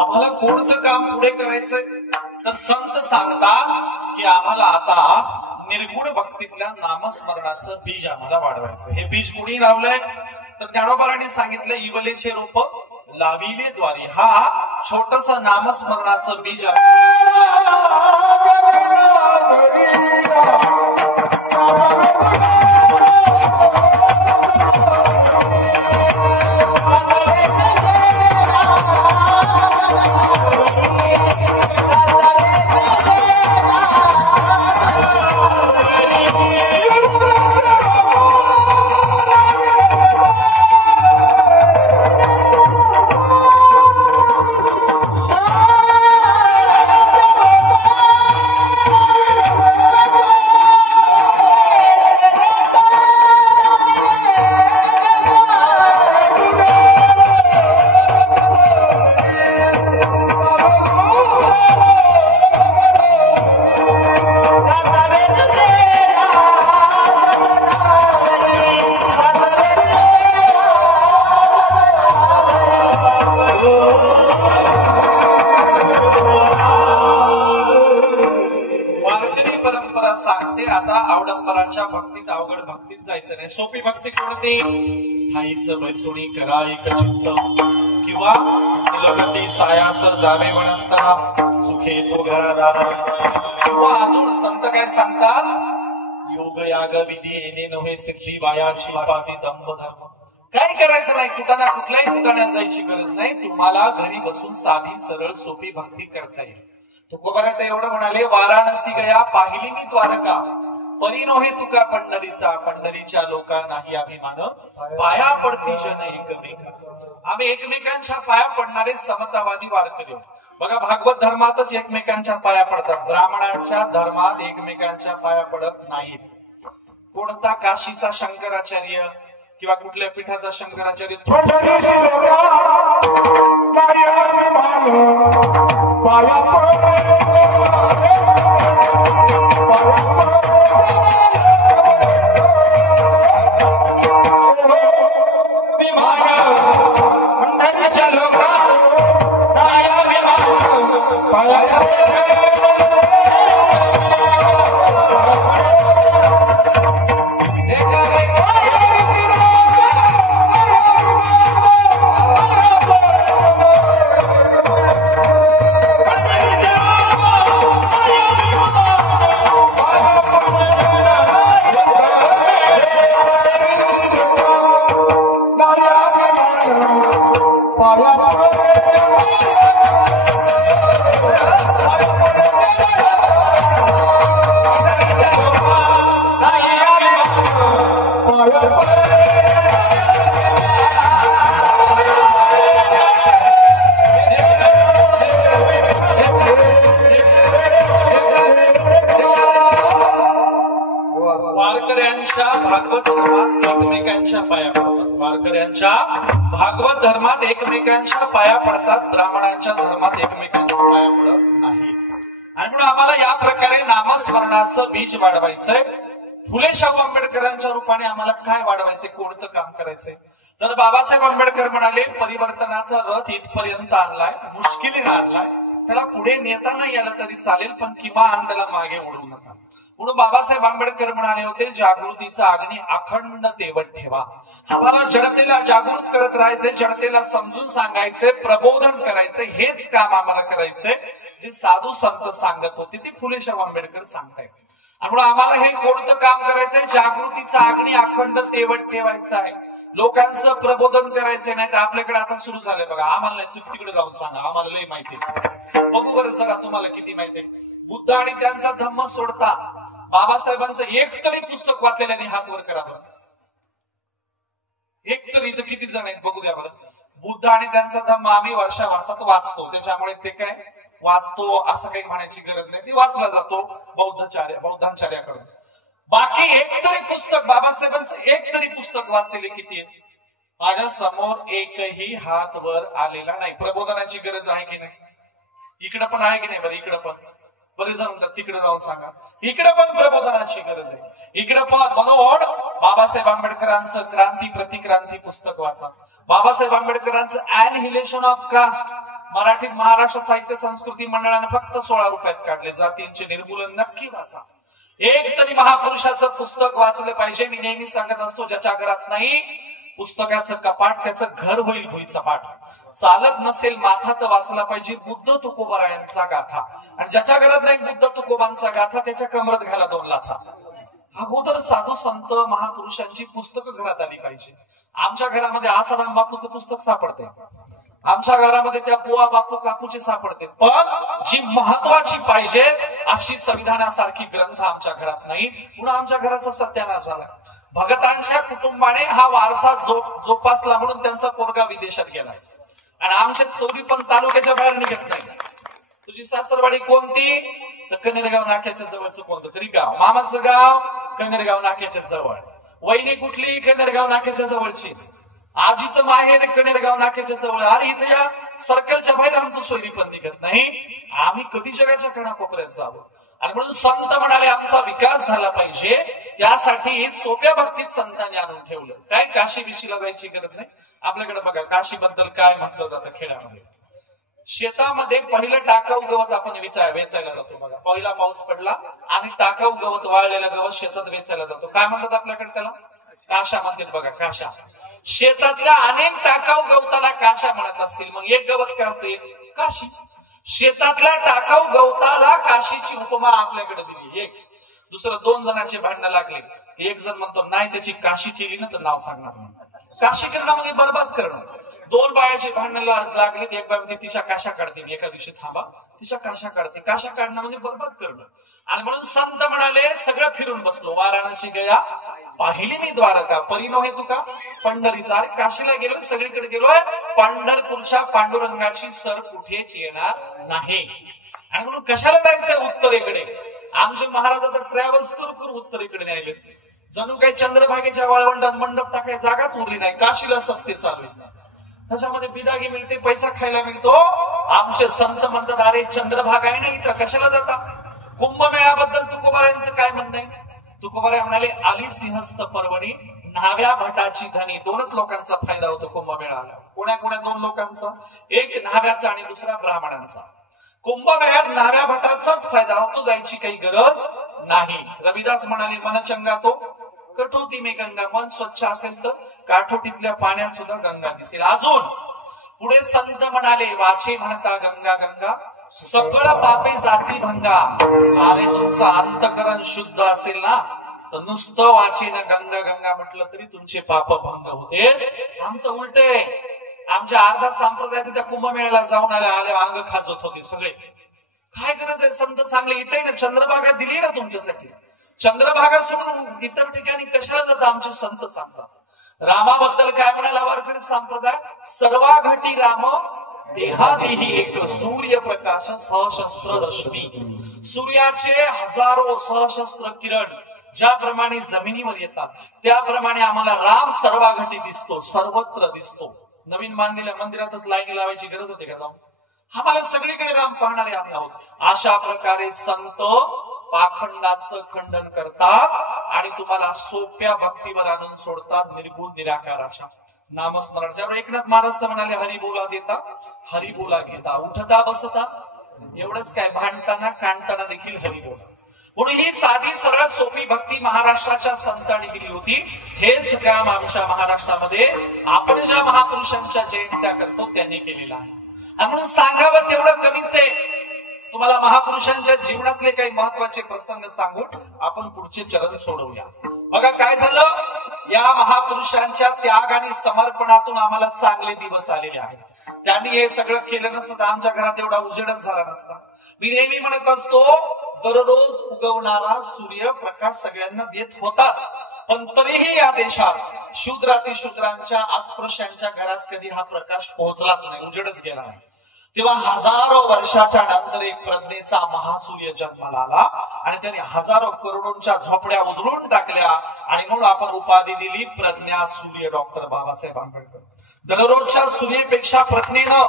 आम्हाला कोणतं काम पुढे करायचंय तर संत सांगतात की आम्हाला आता निर्गुण भक्तीतल्या नामस्मरणाचं बीज आम्हाला वाढवायचं. हे बीज कुणी लावलंय तर ज्ञानोबारांनी सांगितलं इवलेचे रोप लाविले द्वारी. हा छोटस नामस्मरणाचं बीज भक्तीत अवघड भक्तीत जायचं नाही. सोपी भक्ती कोणती ठाईचं बैसोणी करा एक चित्त किंवा लगती सायास जावे वनंतरा सुखे तो घरादारा किंवा अजून संत काय सांगतात योग याग विधी येणे नव्हे सिद्धी वायाची पाती दंभ धर्म. काय करायचं नाही. कुठं कुठल्याही ठिकाणी जायची गरज नाही. तुम्हाला घरी बसून साधी सरळ सोपी भक्ती करता येईल. तुकोबारात एवढं म्हणाले वाराणसी गया पाहिली मी द्वारका परी नोहे तुका पंढरीचा पंढरीच्या लोका नाही अभिमान पाया पडती जन एकमेका. आम्ही एकमेकांच्या पाया पडणारे समतावादी वारकरी. बघा भागवत धर्मातच एकमेकांच्या पाया पडतात. ब्राह्मणांच्या धर्मात एकमेकांच्या पाया पडत नाहीत. कोणता काशीचा शंकराचार्य किंवा कुठल्या पीठाचा शंकराचार्य भागवत धर्मात एकमेकांच्या पाया पडतात. ब्राह्मणांच्या धर्मात एकमेकांच्या पाया पडत नाही. आणि म्हणून आम्हाला या प्रकारे नामस्मरणाचं बीज वाढवायचंय. फुले शाहू आंबेडकरांच्या रूपाने आम्हाला काय वाढवायचंय कोणतं काम करायचंय तर बाबासाहेब आंबेडकर म्हणाले परिवर्तनाचा रथ इथपर्यंत आणलाय मुश्किलीने आणलाय. त्याला पुढे नेता नाही आलं तरी चालेल पण किमान त्याला मागे ओढू नका. म्हणून बाबासाहेब आंबेडकर म्हणाले होते जागृतीचा अग्नी अखंड तेवत ठेवा. आम्हाला जनतेला जागृत करत राहायचंय. जनतेला समजून सांगायचंय प्रबोधन करायचंय. हेच काम आम्हाला करायचंय जे साधू संत सांगत होते ते फुले शाहू आंबेडकर सांगतायत. त्यामुळे आम्हाला हे कोणतं काम करायचंय जागृतीचा अग्नी अखंड तेवत ठेवायचा आहे. लोकांचं प्रबोधन करायचंय. नाही तर आपल्याकडे आता सुरू झालंय बघा आम्हाला नाही तू तिकडे जाऊन सांगा आम्हाला लय माहिती. बघू बरं जरा तुम्हाला किती माहिती. बुद्ध आणि त्यांचा धम्म सोडता बाबासाहेबांचं एक तरी पुस्तक वाचलेल्याने हात वर करा बरं. एक तरी इथं किती जण आहेत बघू द्या बरं. बुद्ध आणि त्यांचा धम्म आम्ही वर्षावासात वाचतो त्याच्यामुळे ते काय वाचतो असं काही म्हणायची गरज नाही. ते वाचला जातो बौद्धांचार्याकडून. बाकी एक तरी पुस्तक बाबासाहेबांचं एक तरी पुस्तक वाचलेले किती आहेत. माझ्या समोर एकही हात वर आलेला नाही. प्रबोधनाची गरज आहे की नाही. इकडं पण आहे की नाही बरं. इकडं पण बरेच जण म्हणतात तिकडे जाऊन सांगा. इकडे पण प्रबोधनाची गरज आहे. इकडे पण मनोड बाबासाहेब आंबेडकरांचं क्रांती प्रतिक्रांती पुस्तक वाचा. बाबासाहेब आंबेडकरांचं अॅनहिलेशन ऑफ कास्ट मराठीत महाराष्ट्र साहित्य संस्कृती मंडळाने फक्त 16 रुपयात काढले. जातींचे निर्मूलन नक्की वाचा. एक तरी महापुरुषाचं पुस्तक वाचलं पाहिजे. मी नेहमी सांगत असतो, ज्याच्या घरात नाही पुस्तकाचं कपाट त्याचं घर होईल भुईसपाट. चालत नसेल माथा तर वाचला पाहिजे बुद्ध तुकोबारायांचा गाथा. आणि ज्याच्या घरात नाही बुद्ध तुकोबांचा गाथा त्याच्या कमरत घाला 2 लाथा. अगोदर साधू संत महापुरुषांची पुस्तकं घरात आली पाहिजे. आमच्या घरामध्ये आसाराम बापूचं पुस्तक सापडते. आमच्या घरामध्ये त्या बुवा बापू कापूचे सापडते. पण जी महत्वाची पाहिजे अशी संविधानासारखी ग्रंथ आमच्या घरात नाही. पुन्हा आमच्या घराचा सत्यानाश झाला. भगतांच्या कुटुंबाने हा वारसा जोपासला म्हणून त्यांचा पोरगा विदेशात गेला. आणि आमच्या चौरी पण तालुक्याच्या बाहेर निघत नाही. तुझी सासरवाडी कोणती? तर कनेरगाव नाक्याच्या जवळचं कोणतं तरी गाव. मामाचं गाव कनेरगाव नाक्याच्या जवळ. वहिनी कुठली? कनेरगाव नाक्याच्या जवळची. आजीचं माहेर कनेरगाव नाक्याच्या जवळ. अरे इथे या सर्कलच्या बाहेर आमचं सोयरी पण निघत नाही. आम्ही कधी जगाच्या कानाकोपऱ्यात जावं. आणि म्हणून संत म्हणाले आमचा विकास झाला पाहिजे. त्यासाठी सोप्या भक्तीत संतांनी आणून ठेवलं. काय काशी बिशीला जायची गरज नाही. आपल्याकडे बघा काशी बद्दल काय म्हटलं जातं खेड्यामध्ये. शेतामध्ये पहिलं टाकाऊ गवत आपण वेचायला जातो. बघा पहिला पाऊस पडला आणि टाकाऊ गवत वाळलेलं गवत शेतात वेचायला जातो. काय म्हणतात आपल्याकडे त्याला? काशा म्हणतात. बघा काशा. शेतातल्या अनेक टाकाऊ गवताला काशा म्हणत असतील. मग एक गवत काय असते? काशी. शेतातल्या टाकाऊ गवताला काशीची उपमा आपल्याकडे दिली. एक दुसरं 2 जणांचे भांडणं लागले. एक जण म्हणतो नाही त्याची काशी केली ना तर नाव सांगणार नाही. काशी करणं म्हणजे बरबाद करणं. 2 बायाचे भांडण लागले. एक बाय म्हणजे तिच्या काशा काढते. मी एका दिवशी थांबा तिच्या काशा काढते. काशा काढणं म्हणजे बरबाद करणं. आणि म्हणून संत म्हणाले सगळं फिरून बसलो. वाराणसी गया पाहिली मी द्वारका. परिणो हे तुका पंढरीचा. अरे काशीला गेलोय सगळीकडे गेलोय. पंढरपूरच्या पांडुरंगाची सर कुठेच येणार नाही. आणि म्हणून कशाला जायचंय उत्तरेकडे? आमचे महाराज आता ट्रॅव्हल्स करू उत्तरेकडे न्यायले. जणू काही चंद्रभागेच्या वाळवंटात मंडप टाकाय जागाच उरली नाही. काशीला सत्ते चालू आहे. त्याच्यामध्ये बिदागी मिळते, पैसा खायला मिळतो. आमचे संत म्हणतात अरे चंद्रभाग आहे ना इथं कशाला जाता? कुंभमेळ्याबद्दल तुकोबारायांचं काय म्हणणं आहे? तुकोबाराय म्हणाले आली सिंहस्थ पर्वणी न्हाव्या भटाची धनी. 2च लोकांचा फायदा होतो कुंभमेळ्याला. कोण्या 2 लोकांचा? एक न्हाव्याचा आणि दुसरा ब्राह्मणांचा. कुंभमेळ्यात न्हाव्या भटाचाच फायदा होतो. जायची काही गरज नाही. रविदास म्हणाले मनचंगा तो कठोती मे गंगा. मन स्वच्छ असेल तर काठोटीतल्या पाण्यात सुद्धा गंगा दिसेल. अजून पुढे संत म्हणाले वाचे म्हणता गंगा गंगा सगळं पापे जाती भंगा. अरे तुमचं अंतकरण शुद्ध असेल ना तर नुसतं वाचेनं गंगा गंगा म्हटलं तरी तुमचे पाप भंग होते. आमचं उलटे. आमच्या अर्धा संप्रदायात त्या कुंभमेळ्याला जाऊन आले अंग खाजत होते सगळे. काय गरज आहे? संत चांगले इथे ना चंद्रभागा दिली ना तुमच्यासाठी. चंद्रभागा सोडून इतर ठिकाणी कशाला जातं? आमचे संत सांगतात. रामाबद्दल काय म्हणाला वारकरी संप्रदाय? सर्वाघटी राम देहादेही एक सूर्यप्रकाश सशस्त्र रश्मी. सूर्याचे हजारो सशस्त्र किरण ज्याप्रमाणे जमिनीवर येतात त्याप्रमाणे आम्हाला राम सर्वाघटी दिसतो, सर्वत्र दिसतो. नवीन बांधलेल्या मंदिरातच लाईनी लावायची गरज होते का जाऊन? आम्हाला सगळीकडे राम पाहणारे आम्ही आहोत. अशा प्रकारे संत पाखंडाचं खंडन करतात आणि तुम्हाला सोप्या भक्तीवर आणून सोडतात. निर्गुण निराकार अशा नामस्मरण. ज्यावर एकनाथ महाराज म्हणाले हरी बोला देता हरी बोला घेता. उठता बसता एवढंच काय, भांडताना कांडताना देखील हरी बोला. म्हणून ही साधी सरळ सोपी भक्ती महाराष्ट्राच्या संतांनी दिली होती. हेच काम आमच्या महाराष्ट्रामध्ये आपण ज्या महापुरुषांच्या जयंत्या करतो त्यांनी केलेलं आहे. आणि म्हणून सांगावं तेवढं कमीच आहे. तुम्हाला महापुरुषांच्या जीवनातले काही महत्वाचे प्रसंग सांगून आपण पुढचे चरण सोडवूया. बघा काय झालं, या महापुरुषांच्या त्याग आणि समर्पणातून आम्हाला चांगले दिवस आलेले आहेत. त्यांनी हे सगळं केलं नसतं तर आमच्या घरात एवढा उजेडच झाला नसता. मी नेहमी म्हणत असतो दररोज उगवणारा सूर्य प्रकाश सगळ्यांना देत होताच, पण तरीही या देशात शूद्रातिशूद्रांच्या अस्पृश्यांच्या घरात कधी हा प्रकाश पोहोचलाच नाही, उजेडच गेला नाही. तेव्हा हजारो वर्षाच्या नंतर एक प्रज्ञेचा महासूर्य जन्माला आला आणि त्याने हजारो करोडोंच्या झोपड्या उजळून टाकल्या आणि म्हणून आपण उपाधी दिली प्रज्ञा सूर्य. डॉक्टर बाबासाहेब आंबेडकर. दररोजच्या सूर्यपेक्षा प्रज्ञेनं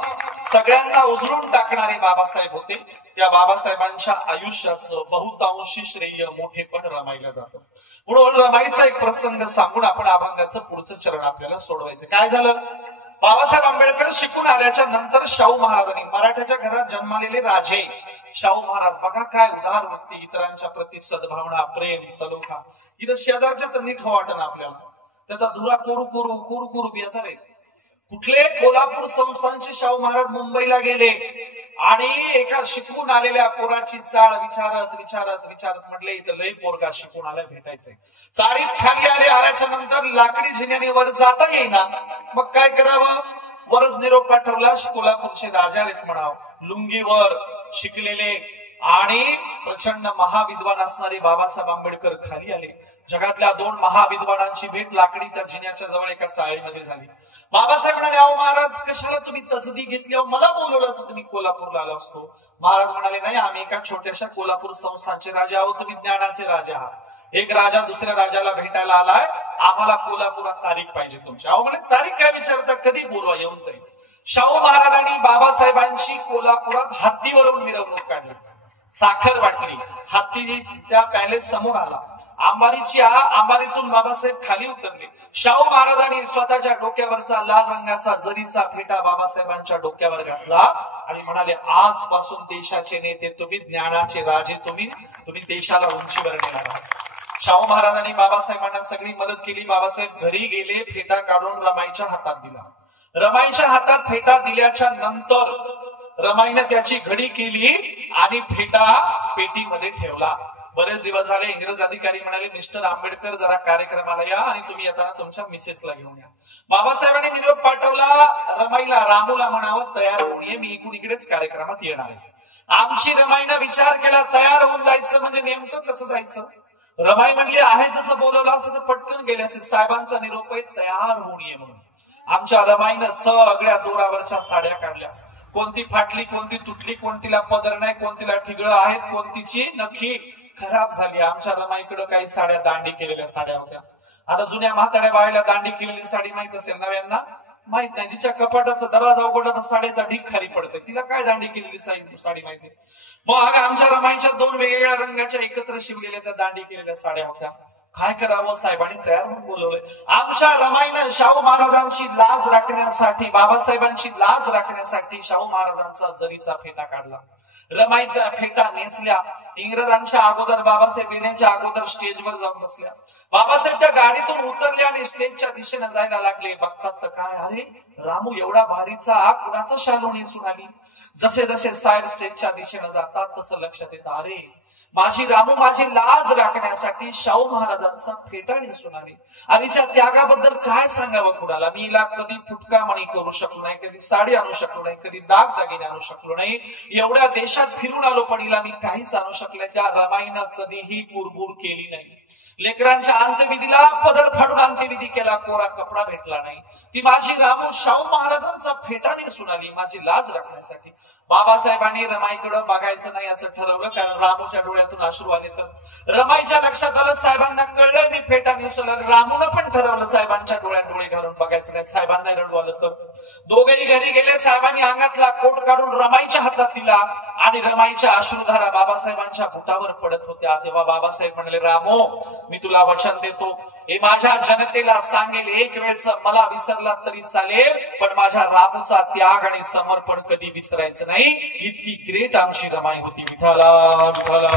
सगळ्यांना उजळून टाकणारे बाबासाहेब होते. त्या बाबासाहेबांच्या आयुष्याचं बहुतांशी श्रेय मोठेपण रमाईला जातं. म्हणून रमाईचा एक प्रसंग सांगून आपण अभंगाचं पुढचं चरण आपल्याला सोडवायचं. काय झालं, बाबासाहेब आंबेडकर शिकून आल्याच्या नंतर शाहू महाराजांनी, मराठ्याच्या घरात जन्मालेले राजे शाहू महाराज, बघा काय उदार वृत्ती, इतरांच्या प्रती सद्भावना, प्रेम, सलोखा. इथं शेजारच्याच नीट वाटण आपल्याला, त्याचा धुरा कोरू कोरू कोरू कोरू बेजार आहे. कुठले कोल्हापूर संस्थानचे शाहू महाराज मुंबईला गेले आणि एका शिकून आलेल्या पोराची चाळ विचारत विचारत विचारत म्हटले इथं लय पोरगा शिकून आल्या भेटायचंय. चाळीत खाली आल्याच्या नंतर लाकडी जिन्याने वर जाता येईना, मग काय करावं, वरच निरोप पाठवला. कोल्हापूरचे राजा आहेत म्हणाव, लुंगीवर शिकलेले आणि प्रचंड महाविद्वान असणारे बाबासाहेब आंबेडकर खाली आले. जगातल्या 2 महाविद्वानांची भेट लाकडी त्या जिन्याच्या जवळ एका चाळीमध्ये झाली. बाबासाहेब म्हणाले, अहो महाराज, कशाला तुम्ही तसदी घेतली, मला बोलवलं असं तुम्ही कोल्हापूरला आलो असतो. महाराज म्हणाले, नाही, आम्ही एका छोट्याशा कोल्हापूर संस्थानचे राजे आहोत, तुम्ही ज्ञानाचे राजे आहात. एक राजा दुसऱ्या राजाला भेटायला आलाय, आम्हाला कोल्हापुरात तारीख पाहिजे तुमची. अहो म्हणे, तारीख काय विचारता, कधी बोलवा, येऊन जाईल. शाहू महाराजांनी बाबासाहेबांची कोल्हापुरात हत्तीवरून मिरवणूक काढली, साखर वाटली, हत्ती त्या पॅलेस समोर आला. अंबारीतून बाबासाहेब खाली उतरले. शाहू महाराजांनी स्वतःच्या डोक्यावरचा लाल रंगाचा जरीचा फेटा बाबासाहेबांच्या डोक्यावर घातला आणि म्हणाले, आजपासून देशाचे नेते तुम्ही, ज्ञानाचे राजे तुम्ही देशाला उंचीवर नेणार आहात. शाहू महाराजांनी बाबासाहेबांना सगळी मदत केली. बाबासाहेब घरी गेले, फेटा काढून रमाईच्या हातात दिला. रमाईच्या हातात फेटा दिल्याच्या नंतर रमाईने त्याची घडी केली आणि फेटा पेटीमध्ये ठेवला. बरेच दिवस झाले. इंग्रज अधिकारी म्हणाले, मिस्टर आंबेडकर, जरा कार्यक्रमाला या आणि तुम्ही येताना तुमच्या मिसेसला घेऊन या. बाबासाहेबांनी निरोप पाठवला रमाईला, रामूला म्हणावं तयार होऊन ये, मी इकडून इकडेच कार्यक्रमात येणार आहे. आमची रमाईनं विचार केला, तयार होऊन जायचं म्हणजे नेमकं कसं जायचं. रमाई म्हणली, आहे तसं बोलवलं असं तर पटकन गेले असे. साहेबांचा निरोप आहे, तयार होऊन ये म्हणून. आमच्या रमाईनं सगळ्या दोरावरच्या साड्या काढल्या. कोणती फाटली, कोणती तुटली, कोणतीला पदर नाही, कोणतीला ठिगळं आहेत, कोणतीची नखी खराब झाली. आमच्या रमाईकडे काही साड्या दांडी केलेल्या साड्या होत्या. आता जुन्या म्हाताऱ्या बायला दांडी केलेली साडी माहित असेल, नव्यांना माहित नाही. जिच्या कपाटाचा दरवाजा उघडला तर साडीचा ढीक खाली पडते, तिला काय दांडी केलेली साडी माहिती. मग आमच्या रमाईच्या 2 वेगवेगळ्या रंगाच्या एकत्र शिवलेल्या त्या दांडी केलेल्या साड्या होत्या. काय करावं, साहेबांनी तयार होऊन बोलवलंय. आमच्या रमाईनं शाहू महाराजांची लाज राखण्यासाठी, बाबासाहेबांची लाज राखण्यासाठी शाहू महाराजांचा जरीचा फेटा काढला. रमाई त्या फेटा नेसल्या. इंग्रजांच्या अगोदर, बाबासाहेब येण्याच्या अगोदर स्टेजवर जाऊन बसल्या. बाबासाहेब त्या गाडीतून उतरले आणि स्टेजच्या दिशेने जायला लागले. बघतात तर काय, अरे रामू एवढा भारीचा कुणाचा शालू नेसून आली. जसे जसे साहेब स्टेजच्या दिशेने जातात तसं लक्षात येतं, अरे माझी रामू माझी लाज राखण्यासाठी शाहू महाराजांचा फेटा नेसून आली. आणि त्या त्यागाबद्दल काय सांगावं कुणाला. मी हिला कधी फुटका मणी करू शकलो नाही, कधी साडी आणू शकलो नाही, कधी दागदागिने आणू शकलो नाही. एवढ्या देशात फिरून आलो पण हिला मी काहीच आणू शकले. त्या रमाईनं कधीही कुरबुर केली नाही. लेकरांच्या अंत्यविधीला पदर फाडून अंत्यविधी केला, कोरा कपडा भेटला नाही. ती माझी रामू शाहू महाराजांचा फेटा नेसून आली माझी लाज राखण्यासाठी. बाबासाहेबांनी रमाईकडे बघायचं नाही असं ठरवलं, कारण रामूच्या डोळ्यातून अश्रू आले. तर रमाईच्या लक्षात आलं, साहेबांना कळलं मी फेटा नेसून आले. रामूनं पण ठरवलं साहेबांच्या डोळ्यात डोळे घालून बघायचं नाही. साहेबांना रडू आलं. तर दोघेही घरी गेले. साहेबांनी अंगातला कोट काढून रमाईच्या हातात दिला आणि रमाईच्या अश्रुधारा बाबासाहेबांच्या बुटावर पडत होत्या. तेव्हा बाबासाहेब म्हणले, रामो मी तुला वचन देतो, हे माझ्या जनतेला सांगेल, एक वेळच मला विसरला तरी चालेल, पण माझ्या रामूचा त्याग आणि समर्पण कधी विसरायचं नाही. इतकी ग्रेट आमची रमाई होती. विठाला विठाला.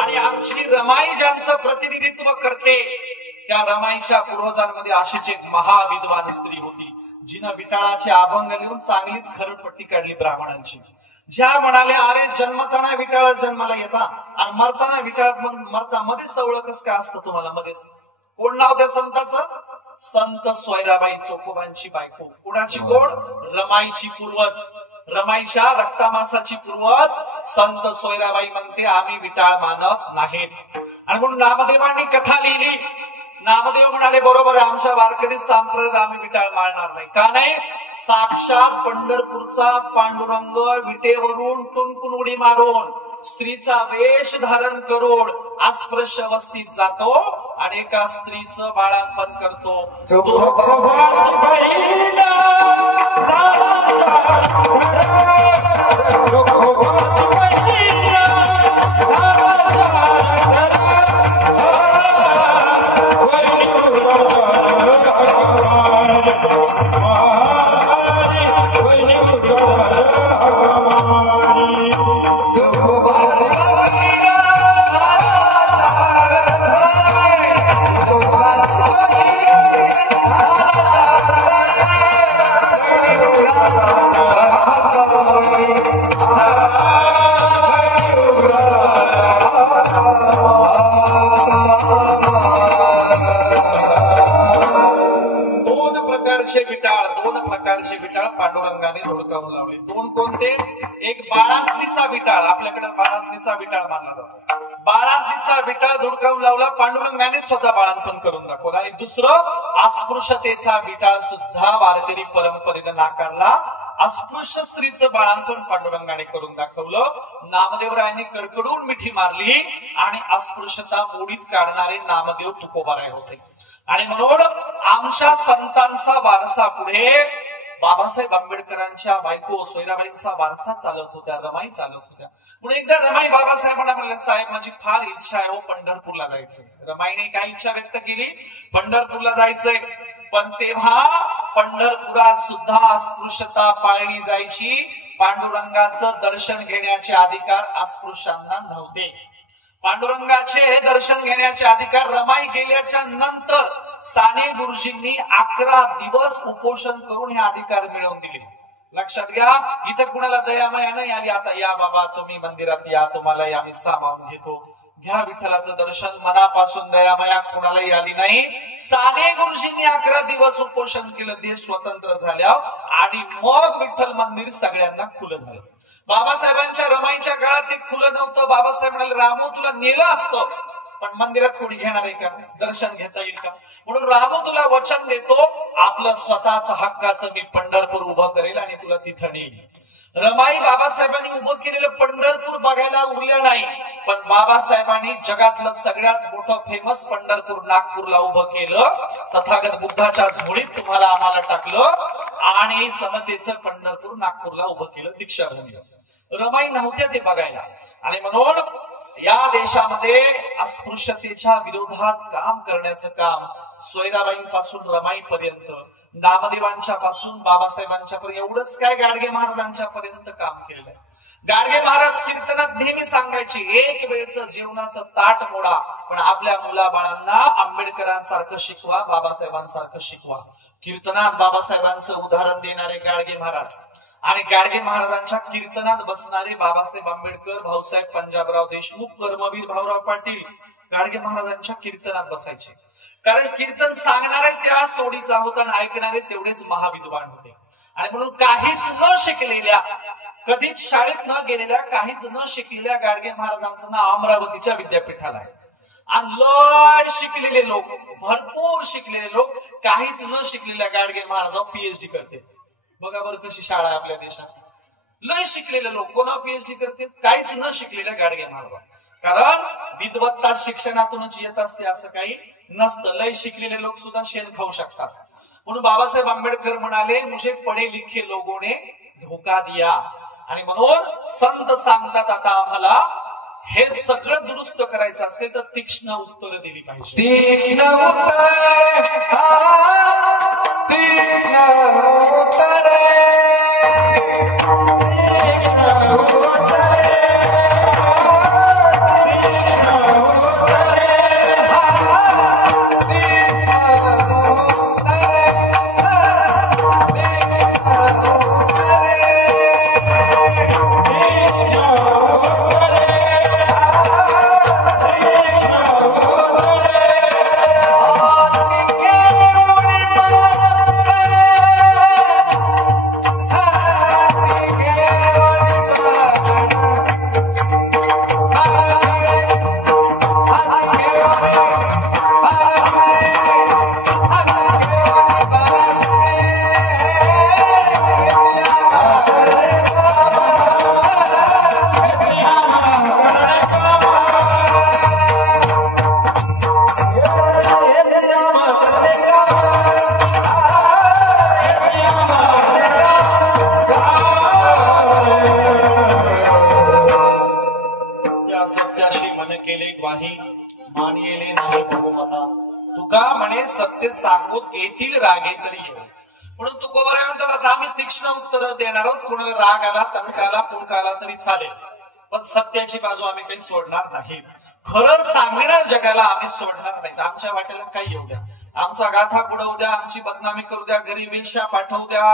आणि आमची रमाई ज्यांचं प्रतिनिधित्व करते त्या रमाईच्या पूर्वजांमध्ये अशीच एक महाविद्वान स्त्री होती, जिनं विटाळाचे अभंग लिहून चांगलीच खरडपट्टी काढली ब्राह्मणांची. ज्या म्हणाल्या, अरे जन्मताना विटाळात जन्माला येता आणि मरताना विटाळात मरता, मध्ये सवळ कस काय असतं तुम्हाला मध्येच. कोण नाव त्या संताचं? संत सोयराबाई चोखोबांची बायको. कुणाची कोण? रमाईची पूर्वज, रमाईच्या रक्तामासाची पूर्वज संत सोयराबाई म्हणते आम्ही विटाळ मानत नाहीत. आणि म्हणून नामदेवांनी कथा लिहिली. नामदेव म्हणाले, बरोबर आहे, आमच्या वारकरी संप्रदायात आम्ही विटाळ मारणार नाही. का नाही? साक्षात पंढरपूरचा पांडुरंग विटेवरून टुनकून उडी मारून स्त्रीचा वेश धारण करून अस्पृश्य वस्तीत जातो आणि एका स्त्रीचं बाळांपण करतो. प्रकारचे विटाळ पांडुरंगाने धुडकावून लावले. दोन कोणते? एक बाळांतलीचा विटाळ, आपल्याकडे बाळांतलीचा विटाळ मानला जातो. बाळांतलीचा विटाळ धुडकावून लावला, पांडुरंगाने स्वतः बाळांपण करून दाखवलं. आणि दुसरं अस्पृश्यतेचा विटाळ सुद्धा वारकरी परंपरेनं नाकारला. अस्पृश्य स्त्रीचं बाळांपण पांडुरंगाने करून दाखवलं. नामदेवरायांनी कडकडून मिठी मारली आणि अस्पृश्यता मोडीत काढणारे नामदेव तुकोबाराय होते. आणि म्हणून आमच्या संतांचा वारसा पुढे बाबासाहेब आंबेडकरांच्या बायको सोयराबाईंचा वारसा चालत होत्या, रमाई चालत होत्या. म्हणून एकदा रमाई बाबासाहेबांना म्हणले, साहेब माझी फार इच्छा आहे हो पंढरपूरला जायचंय. रमाईने काय इच्छा व्यक्त केली? पंढरपूरला जायचंय. पण तेव्हा पंढरपुरात सुद्धा अस्पृश्यता पाळली जायची. पांडुरंगाचं दर्शन घेण्याचे अधिकार अस्पृश्यांना नव्हते. पांडुरंगाचे दर्शन घेण्याचे अधिकार रमाई गेल्याच्या नंतर साने गुरुजींनी 11 दिवस उपोषण करून हे अधिकार मिळवून दिले. लक्षात घ्या, इथं कुणाला दयामाया नाही आली. आता या बाबा तुम्ही मंदिरात या, तुम्हालाही आम्ही सामावून घेतो, घ्या विठ्ठलाचं दर्शन. मनापासून दयामाया कुणालाही आली नाही. साने गुरुजींनी 11 दिवस उपोषण केलं देश स्वतंत्र झाल्यावर, आणि मग विठ्ठल मंदिर सगळ्यांना खुलं झालं. बाबासाहेबांच्या रमाईच्या काळात ते खुलं नव्हतं. बाबासाहेब म्हणाले, रामू तुला नेलं असतं पण मंदिरात कोणी घेणार आहे का? दर्शन घेता येईल का? म्हणून रामू तुला वचन देतो, आपलं स्वतःच हक्काचं मी पंढरपूर उभं करेल आणि तुला तिथं नेईल. रमाई बाबासाहेबांनी उभं केलेलं पंढरपूर बघायला उरलं नाही, पण बाबासाहेबांनी जगातलं सगळ्यात मोठं फेमस पंढरपूर नागपूरला उभं केलं. तथागत बुद्धाच्या झोळीत तुम्हाला आम्हाला टाकलं आणि समतेचं पंढरपूर नागपूरला उभं केलं दीक्षाभूमी. रमाई नव्हत्या ते बघायला. आणि म्हणून या देशामध्ये अस्पृश्यतेच्या विरोधात काम करण्याचं काम सोयराबाईंपासून रमाईपर्यंत, नामदेवांच्या पासून बाबासाहेबांच्या पर्यंत, एवढंच काय गाडगे महाराजांच्या पर्यंत काम केलेलं आहे. गाडगे महाराज कीर्तनात नेहमी सांगायचे, एक वेळचं जेवणाचं ताट मोडा, पण आपल्या मुलाबाळांना आंबेडकरांसारखं शिकवा, बाबासाहेबांसारखं शिकवा. कीर्तनात बाबासाहेबांचं उदाहरण देणारे गाडगे महाराज आणि गाडगे महाराजांच्या कीर्तनात बसणारे बाबासाहेब आंबेडकर, भाऊसाहेब पंजाबराव देशमुख, कर्मवीर भाऊराव पाटील गाडगे महाराजांच्या कीर्तनात बसायचे. कारण कीर्तन सांगणारे त्याच तोडीचा होता आणि ऐकणारे तेवढेच महाविद्वान होते. आणि म्हणून काहीच न शिकलेल्या, कधीच शाळेत न गेलेल्या, काहीच न शिकलेल्या गाडगे महाराजांचं नाव अमरावतीच्या विद्यापीठाला आहे. आणि लय शिकलेले लोक, भरपूर शिकलेले लोक, काहीच न शिकलेल्या गाडगे महाराजांवर पीएचडी करते. बघा बरं कशी शाळा आहे आपल्या देशात. लय शिकलेले लोक कोणा पीएचडी करते? काहीच न शिकलेल्या गाडगे महाराज. कारण विद्वत्ता शिक्षणातूनच येत असते असं काही नसतं. लय शिकलेले लोक सुद्धा शेण खाऊ शकतात. म्हणून बाबासाहेब आंबेडकर म्हणाले, मुझे पढे लिखे लोगों ने धोका दिया. आणि म्हणून संत सांगतात, आता आम्हाला हे सगळं दुरुस्त करायचं असेल तर तीक्ष्ण उत्तर दिली पाहिजे. तीक्ष्ण उत्तर, तीक्ष्ण उत्तर, सत्य सांगून येथील रागे तरी येईल. म्हणून तुकोबाराय म्हणतात, आता आम्ही तीक्ष्ण उत्तर देणार आहोत. कोणाला राग आला, तंक आला, पुणक आला तरी चालेल, पण सत्याची बाजू आम्ही काही सोडणार नाही. खरं सांगणार जगाला आम्ही सोडणार नाही. आमच्या वाट्याला काही येऊ द्या, आमचा गाथा बुडवू द्या, आमची बदनामी करू द्या, घरी वेश्या पाठवू द्या,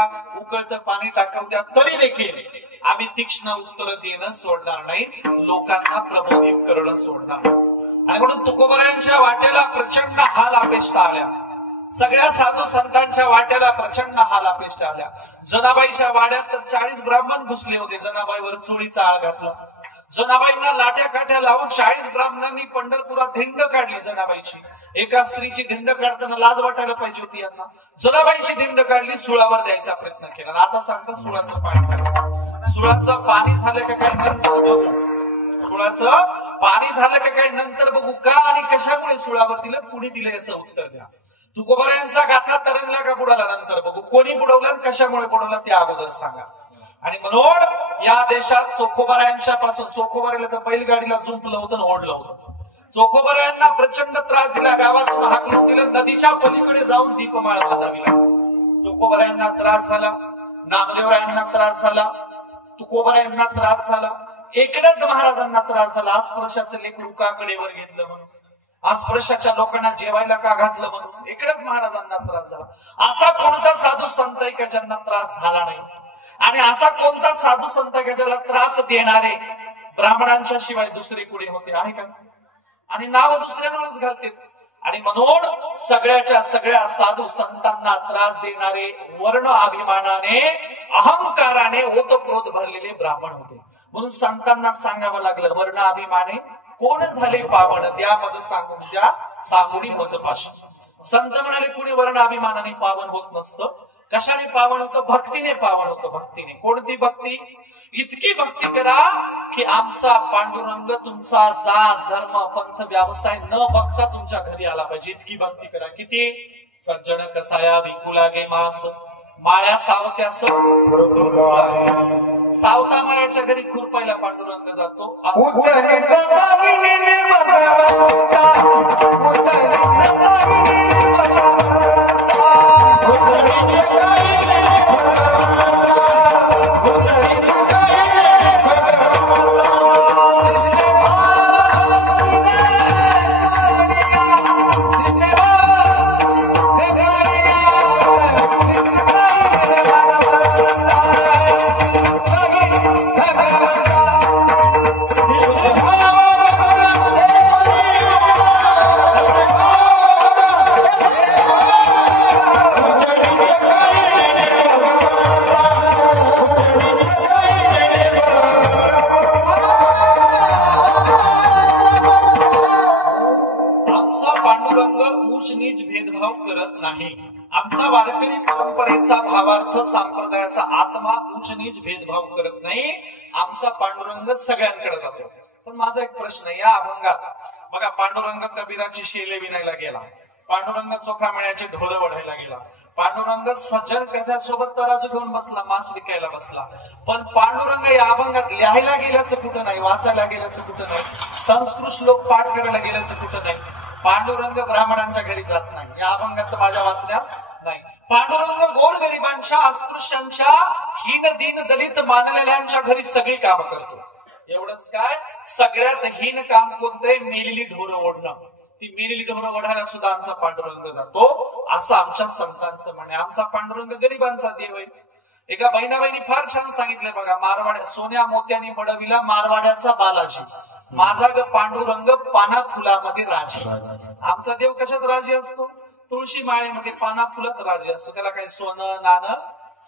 उकळतं पाणी टाकवू द्या, तरी देखील आम्ही तीक्ष्ण उत्तर देणं सोडणार नाही, लोकांना प्रबोधित करणं सोडणार नाही. आणि म्हणून तुकोबारायांच्या वाट्याला प्रचंड हाल अपेष्टा आल्या. सगळ्या साधू संतांच्या वाट्याला प्रचंड हालापेष्ट आल्या. जनाबाईच्या वाड्यात तर 40 ब्राह्मण घुसले होते. जनाबाईवर चोळीचा आळ घातला. जनाबाईंना लाट्या काठ्या लावून 40 ब्राह्मणांनी पंढरपुरात धिंड काढली. जनाबाईची एका स्त्रीची धिंड काढताना लाज वाटायला पाहिजे होती यांना. जनाबाईची धिंड काढली, सुळावर द्यायचा प्रयत्न केला. आता सांगतात सुळाचं पाणी. सुळाचं पाणी झालं का काय नंतर बघू. सुळाचं पाणी झालं का काय नंतर बघू. का आणि कशामुळे सुळावर दिलं, कुणी दिलं याचं उत्तर द्या. तुकोबारायांचा गाथा तरंगला का बुडाला नंतर बघू. कोणी बुडवला आणि कशामुळे बुडवला ते अगोदर सांगा. आणि म्हणून या देशात चोखोबारायांच्या पासून, चोखोबारायला तर बैलगाडीला जुंपलं होतं, ओढलं होतं. चोखोबारायांना प्रचंड त्रास दिला. गावातून हाकलून दिलं. नदीच्या पलीकडे जाऊन दीपमाळ बांधावी लागली. चोखोबारायांना त्रास झाला, नामदेवरायांना त्रास झाला, तुकोबारायांना त्रास झाला, एकनाथ महाराजांना त्रास झाला. अस्पृश्याचं लेकरू का कडेवर घेतलं म्हणून, अस्पृश्याच्या लोकांना जेवायला का घातलं म्हणून एकनाथ महाराजांना त्रास झाला. असा कोणता साधू संत आहे का ज्यांना त्रास झाला नाही? आणि असा कोणता साधू संत का ज्याला त्रास देणारे ब्राह्मणांच्या शिवाय दुसरे कुणी होते आहे का? आणि नाव दुसऱ्यांवरच घालते. आणि म्हणून सगळ्याच्या सगळ्या साधू संतांना त्रास देणारे वर्ण अभिमानाने, अहंकाराने ओतप्रोत भरलेले ब्राह्मण होते. म्हणून संतांना सांगावं लागलं, वर्ण अभिमाने कोण झाले पावन, त्या मज सांगून द्या सांगुनी मज पाशी. संत म्हणाले कुणी वर्ण अभिमानाने पावन होत नसतं. कशाने पावन होतं? भक्तीने पावन होतं. भक्तीने. कोणती भक्ती? इतकी भक्ती करा की आमचा पांडुरंग तुमचा जात धर्म पंथ व्यवसाय न बघता तुमच्या घरी आला पाहिजे. इतकी भक्ती करा. किती? सज्जन कसाया विकुला गे मास, माळ्या सावत्यास सावता माळ्याच्या घरी खुरपायला पांडुरंग जातो. आमचा वारकरी परंपरेचा भावार्थ संप्रदायाचा आत्मा उच्च नीच भेदभाव करत नाही. आमचा पांडुरंग सगळ्यांकडे जातो. पण माझा एक प्रश्न आहे, या अभंगात बघा, पांडुरंग कबीराची शेले विणायला गेला, पांडुरंग चोखा मेळ्याचे ढोर वढायला गेला, पांडुरंग सज्जन कशासोबत तराजू घेऊन बसला, मांस विकायला बसला. पण पांडुरंग या अभंगात लिहायला गेल्याचं कुठं नाही, वाचायला गेल्याचं कुठं नाही, संस्कृत श्लोक पाठ करायला गेल्याचं कुठं नाही. पांडुरंग ब्राह्मणांच्या घरी जात नाही, या अभंगात माझ्या वाचण्यात नाही. पांडुरंग गोरगरिबांच्या, अस्पृश्यांच्या, हीन दीन दलित मानलेल्यांच्या घरी सगळी कामं करतो. एवढंच काय, सगळ्यात हीन काम कोणतंय? मेलेली ढोरं ओढणं. ती मेलेली ढोरं ओढायला सुद्धा आमचा पांडुरंग जातो, असं आमच्या संतांचं म्हणे. आमचा पांडुरंग गरिबांचा देव आहे. एका बहिणाबाईंनी फार छान सांगितलंय बघा, मारवाड्या सोन्या मोत्यानी बडविला मारवाड्याचा बालाजी, माझा ग पांडुरंग पाना फुलामध्ये राजी. आमचा देव कशात राजी असतो? तुळशी माळेमध्ये पाना फुलात राजी असतो. त्याला काही सोनं नाणं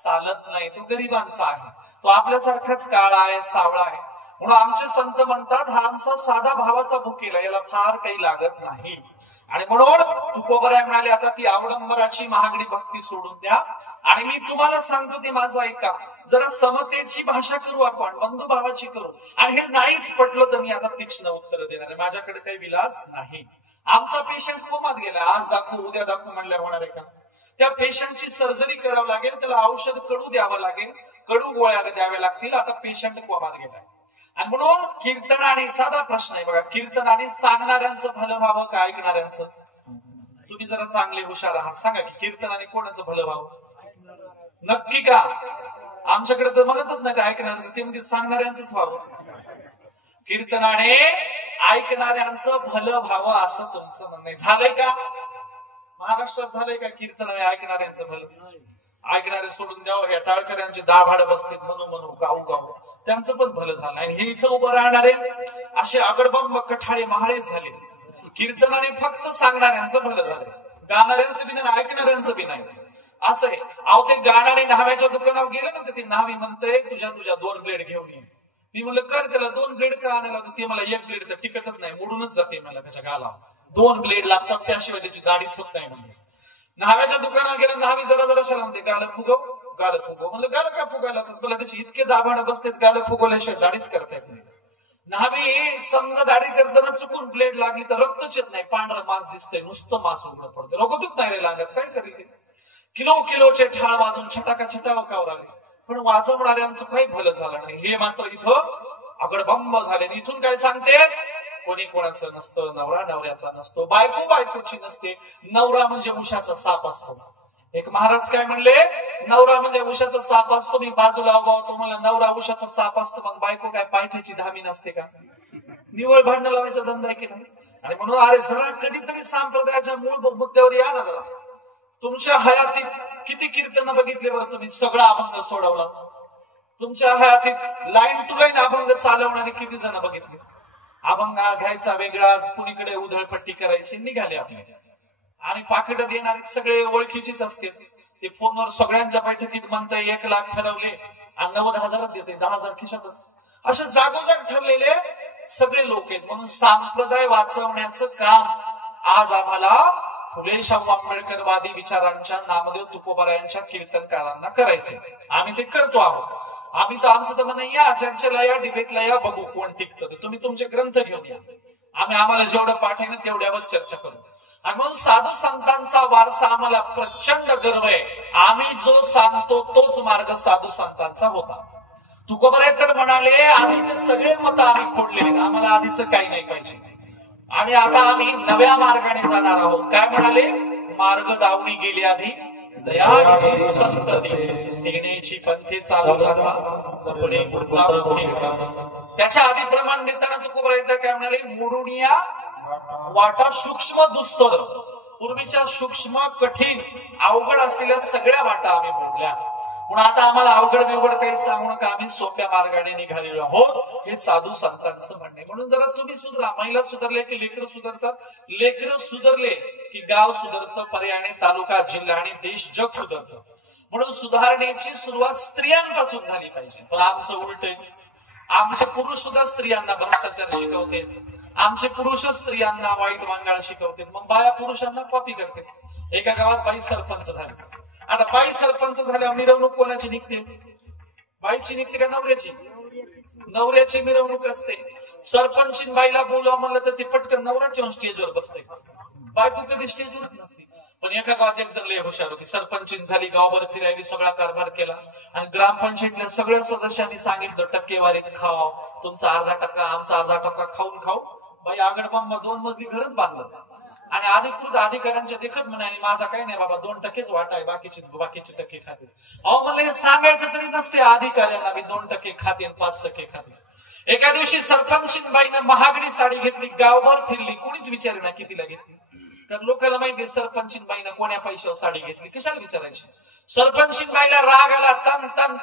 चालत नाही. तो गरिबांचा आहे, तो आपल्यासारखाच काळा आहे, सावळा आहे. म्हणून आमचे संत म्हणतात, हा आमचा साधा भावाचा भुकेला, याला फार काही लागत नाही. आणि म्हणून तुकोबराय म्हणाले, आता ती अवडंबराची महागडी भक्ती सोडून द्या आणि मी तुम्हाला सांगतो ते माझं ऐका. जरा समतेची भाषा करू आपण, बंधुभावाची करू. आणि हे नाहीच पटलं तर मी आता तीक्ष्ण उत्तर देणार आहे, माझ्याकडे काही विलास नाही. आमचा पेशंट कोमात गेला, आज दाखवू उद्या दाखवू म्हणल्यावर होणार आहे का? त्या पेशंटची सर्जरी करावं लागेल, त्याला औषध कडू द्यावं लागेल, कडू गोळ्या द्याव्या लागतील. आता पेशंट कोमात गेलाय. आणि म्हणून कीर्तनाने, साधा प्रश्न आहे बघा, कीर्तनाने सांगणाऱ्यांचं भलं व्हावं का ऐकणाऱ्यांचं? तुम्ही जरा चांगले हुशार आहात, सांगा की कीर्तनाने कोणाचं भलं व्हावं? नक्की का? आमच्याकडे तर म्हणतच नाही का ऐकणाऱ्यांचं, ते म्हणजे सांगणाऱ्यांचंच व्हावं. कीर्तनाने ऐकणाऱ्यांचं भलं व्हावं असं तुमचं म्हणणं झालंय का? महाराष्ट्रात झालंय का कीर्तनाने ऐकणाऱ्यांचं भलं? ऐकणारे सोडून द्यावं, या टाळकऱ्यांचे दाभाड बसतील म्हणू म्हणू गाऊ गाऊ, त्यांचं पण भलं झालं. आणि हे इथं उभं राहणारे असे अगडबंब कठाळे महाळे झाले. कीर्तनाने फक्त सांगणाऱ्यांचं भलं झालं. गाणाऱ्यांचं बी नाही ऐकणाऱ्यांचं बी नाही. असं आहे. अहो ते गाणारे न्हाव्याच्या दुकानावर गेले ना, तर ती न्हावी म्हणते तुझ्या 2 ब्लेड घेऊन ये. मी म्हणलं कर, त्याला 2 ब्लेड का आणायला? ते मला 1 ब्लेड तर टिकतच नाही, मोडूनच जाते मला त्याच्या गाला. 2 ब्लेड लागतात, त्याशिवाय त्याची दाढीच होत नाही म्हणजे. न्हाव्याच्या दुकानावर गेलं, न्हावी जरा शाला म्हणते गाल फुगव. म्हणलं गाल का फुगायला? मला त्याची इतके दाभाडं बसते, गाल फुगवल्याशिवाय दाढीच करता येत नाही. न्हावी समजा दाढी करताना चुकून ब्लेड लागली तर रक्तच येत नाही, पांढरं मांस दिसतंय, नुसतं मांस उघडं पडतं, रगतच नाही रे लागत. काय करील? किलोचे ठाळ वाजून छटाका लागले, पण वाजवणाऱ्यांचं काही भलं झालं नाही. हे मात्र इथं अगडबंब झाले. इथून काय सांगते, कोणी कोणाचं नसतं, नवरा नवऱ्याचा नसतो, बायको बायकोची नसते. नवरा म्हणजे उशाचा साप असतो. एक महाराज काय म्हणले, नवरा म्हणजे उशाचा साप असतो. मी बाजूला उभा होतो, मला नवरा उशाचा साप असतो, मग बायको काय पायथ्याची धामी नसते का? निवळ भांडण लावायचा धंदा आहे की नाही? आणि म्हणून अरे जरा कधीतरी संप्रदायाच्या मूळ मुद्द्यावर या ना. जरा तुमच्या हयातीत किती कीर्तन बघितले बरं तुम्ही? सगळा अभंग सोडवला. तुमच्या हयातीत लाईन टू लाईन अभंग चालवणारे किती जण बघितले? अभंग घ्यायचा वेगळा, कुणीकडे उधळपट्टी करायची, निघाले आपले. आणि पाकिट देणारे सगळे ओळखीचीच असते. ते फोनवर सगळ्यांच्या बैठकीत म्हणताय 1 लाख ठरवले आणि 90,000 देते, 10,000 खिशातच. असे जागोजाग ठरलेले सगळे लोक आहेत. म्हणून संप्रदाय वाचवण्याचं काम आज आम्हाला फुले शाहू आंबेडकरवादी विचारांच्या नामदेव तुकोबारायांच्या कीर्तनकारांना करायचे. आम्ही ते करतो आहोत. आम्ही तर आमचं तर म्हणा, या चर्चेला या, डिबेटला या, बघू कोण टिकतं. तुम्ही तुमचे ग्रंथ घेऊन या, आम्हाला जेवढं पाठ आहे ना तेवढ्यावर चर्चा करू. आणि म्हणून साधू संतांचा वारसा आम्हाला प्रचंड गर्व आहे. आम्ही जो सांगतो तोच मार्ग साधू संतांचा होता. तुकोबाराय तर म्हणाले, आधीचे सगळे मत आम्ही खोडलेले, आम्हाला आधीचं काही नाही पाहिजे आणि आता आम्ही नव्या मार्गाने जाणार आहोत. काय म्हणाले, मार्ग दावणी गेली आधी दया संत देण्याची पंथे चालू झाला. त्याच्या आधी प्रमाण देताना तुकोबाराय काय म्हणाले, मोडुनिया वाटा सूक्ष्म दुस्तर. पूर्वीच्या सूक्ष्म कठीण अवघड असलेल्या सगळ्या वाटा आम्ही मोडल्या. म्हणून आता आम्हाला अवघड बिवघड काही सांगू नका, आम्ही सोप्या मार्गाने निघालेलो आहोत, हे साधू संतांचं म्हणणे. म्हणून जरा तुम्ही सुधरा. महिला सुधारले की लेकरं सुधारतात, लेकरं सुधारले की गाव सुधारतं, पर्याय तालुका जिल्हा आणि देश जग सुधारतं. म्हणून सुधारण्याची सुरुवात स्त्रियांपासून झाली पाहिजे. पण आमचं उलट आहे. आमचे पुरुष सुद्धा स्त्रियांना भ्रष्टाचार शिकवते, आमचे पुरुष स्त्रियांना वाईट वांगाळ शिकवते, मग बाया पुरुषांना कॉपी करते. एका गावात बाई सरपंच झाली. आता बाई सरपंच झाल्यावर मिरवणूक कोणाची निघते? बाईची निघते का नवऱ्याची? नवऱ्याची मिरवणूक असते. सरपंच बाईला बोलवा म्हणलं तर ती पटकन नवऱ्याच्या स्टेजवर बसते, बायको कधी स्टेजवर नसते. पण एका गावात एक जण लय हुशार होती. सरपंच झाली, गावभर फिरायली, सगळा कारभार केला आणि ग्रामपंचायतीतल्या सगळ्या सदस्यांनी सांगितलं टक्केवारीत खावा, तुमचा 1/2%, आमचा 1/2% खाऊ बाई आगडबांब 2 मजली घरच बांधलं. आणि अधिकृत अधिकाऱ्यांच्या देखत म्हणाले, माझा काही नाही बाबा, 2%च वाटा आहे, बाकीचे टक्के खाते. अहो म्हणलं हे सांगायचं तरी नसते अधिकाऱ्यांना, मी 2% खाते 5% खाते. एका दिवशी सरपंच बाईनं महागडी साडी घेतली, गावभर फिरली, कोणीच विचारे ना कितीला घेतली. तर लोकांना माहिती सरपंच बाईनं कोण्या पैशावर साडी घेतली, कशाला विचारायची. सरपंच बाईला राग आला,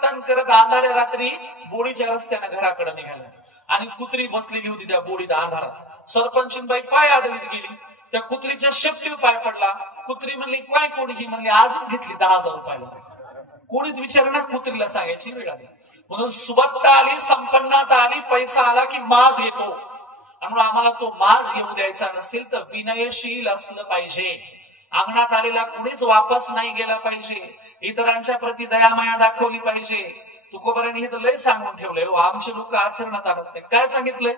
तन करत अंधाऱ्या रात्री बोडीच्या रस्त्यानं घराकडे निघाल्या आणि कुत्री बसलेली होती त्या बोडीत अंधारात. सरपंच बाई पाय आदळीत गेली, त्या कुत्रीच्या शेपटीवर पाय पडला. कुत्री म्हणली काय कोणी? ही म्हणली आजच घेतली 10,000 रुपयाला. कोणीच विचारणार, कुत्रीला सांगायची वेळ आली. म्हणून सुबत्ता आली, संपन्नता आली, पैसा आला की माज येतो. आणि आम्हाला तो माज येऊ द्यायचा नसेल तर विनयशील असलं पाहिजे. अंगणात आलेला कुणीच वापस नाही गेला पाहिजे. इतरांच्या प्रती दयामाया दाखवली पाहिजे. तुकोबारांनी हे तर लय सांगून ठेवलंय. आमचे लोक आचरणात आणत नाही. काय सांगितलंय?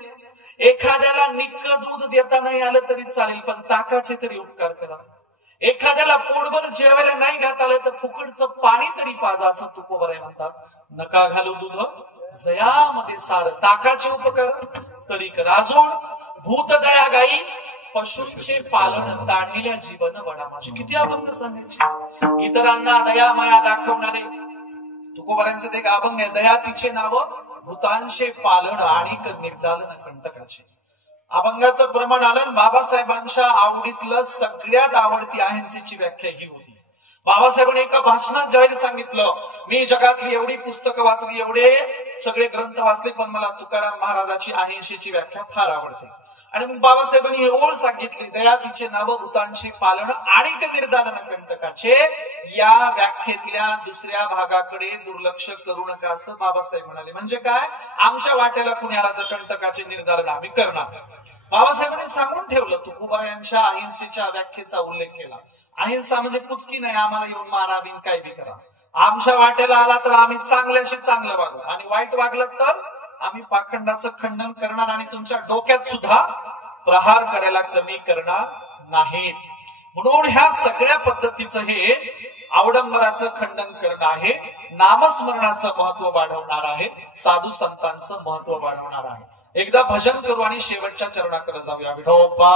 एखाद्याला निक्क दूध देता नाही आलं तरी चालेल, पण ताकाचे तरी उपकार करा. एखाद्याला पोटभर जेवायला नाही घात आलं तर फुकटचं पाणी तरी पाजा, असं तुकोबाराय म्हणतात. नका घालू दूध जयामध्ये सार, ताकाचे उपकार तरी करा. अजून भूत दया गाई, पशूंचे पालन ताणलेल्या जीवन बडा माझे. किती अभंग सांगायचे. इतरांना दया माया दाखवणारे तुकोबारांचं ते अभंग आहे, दया तिचे नाव भूतांचे पालन आणि निर्दालन कंटकाचे. अभंगाचं प्रमाण आलं. बाबासाहेबांच्या आवडीतलं सगळ्यात आवडती अहिंसेची व्याख्या ही होती. बाबासाहेबांनी एका भाषणात जाहीर सांगितलं, मी जगातली एवढी पुस्तकं वाचली, एवढे सगळे ग्रंथ वाचले, पण मला तुकाराम महाराजाची अहिंसेची व्याख्या फार आवडते. आणि मग बाबासाहेबांनी ही ओळ सांगितली, दयातीचे नवभूतांचे पालन आणि ते निर्दालन कंटकाचे. या व्याख्येतल्या दुसऱ्या भागाकडे दुर्लक्ष करू नका असं बाबासाहेब म्हणाले. म्हणजे काय, आमच्या वाट्याला कुणी आला तर कंटकाचे निर्दालन आम्ही करणार. बाबासाहेबांनी सांगून ठेवलं. तुकोबारायांच्या अहिंसेच्या व्याख्येचा उल्लेख केला. अहिंसा म्हणजे पुचकी नाही, आम्हाला येऊन मारा बिन काय बी करा. आमच्या वाट्याला आला तर आम्ही चांगल्याशी चांगलं वागू आणि वाईट वागलं तर आम्ही पाखंडाचं खंडन करणार आणि तुमच्या डोक्यात सुद्धा प्रहार करायला कमी करणार नाहीत. म्हणून ह्या सगळ्या पद्धतीचं हे अवडंबराचं खंडन करणं आहे, नामस्मरणाचं महत्व वाढवणार आहे, साधू संतांचं महत्व वाढवणार आहे. एकदा भजन करू आणि शेवटच्या चरणाकडे जाऊया. विठोबा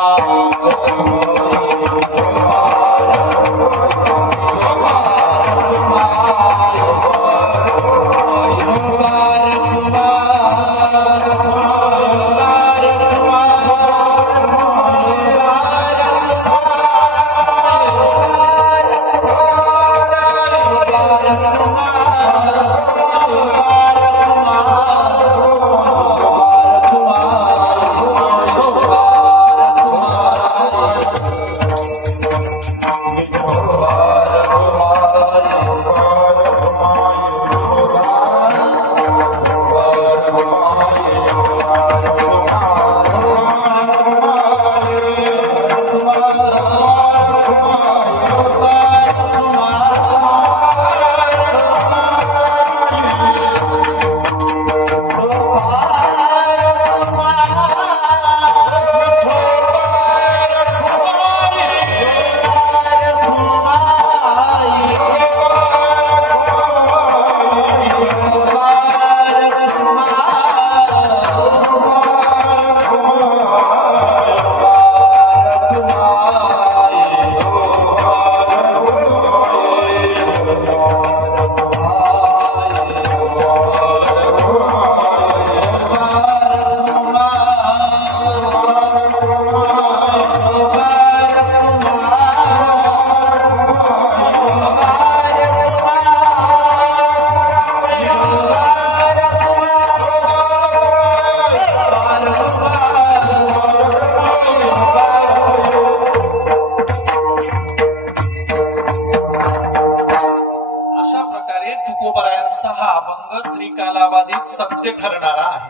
सत्य ठरणारा आहे.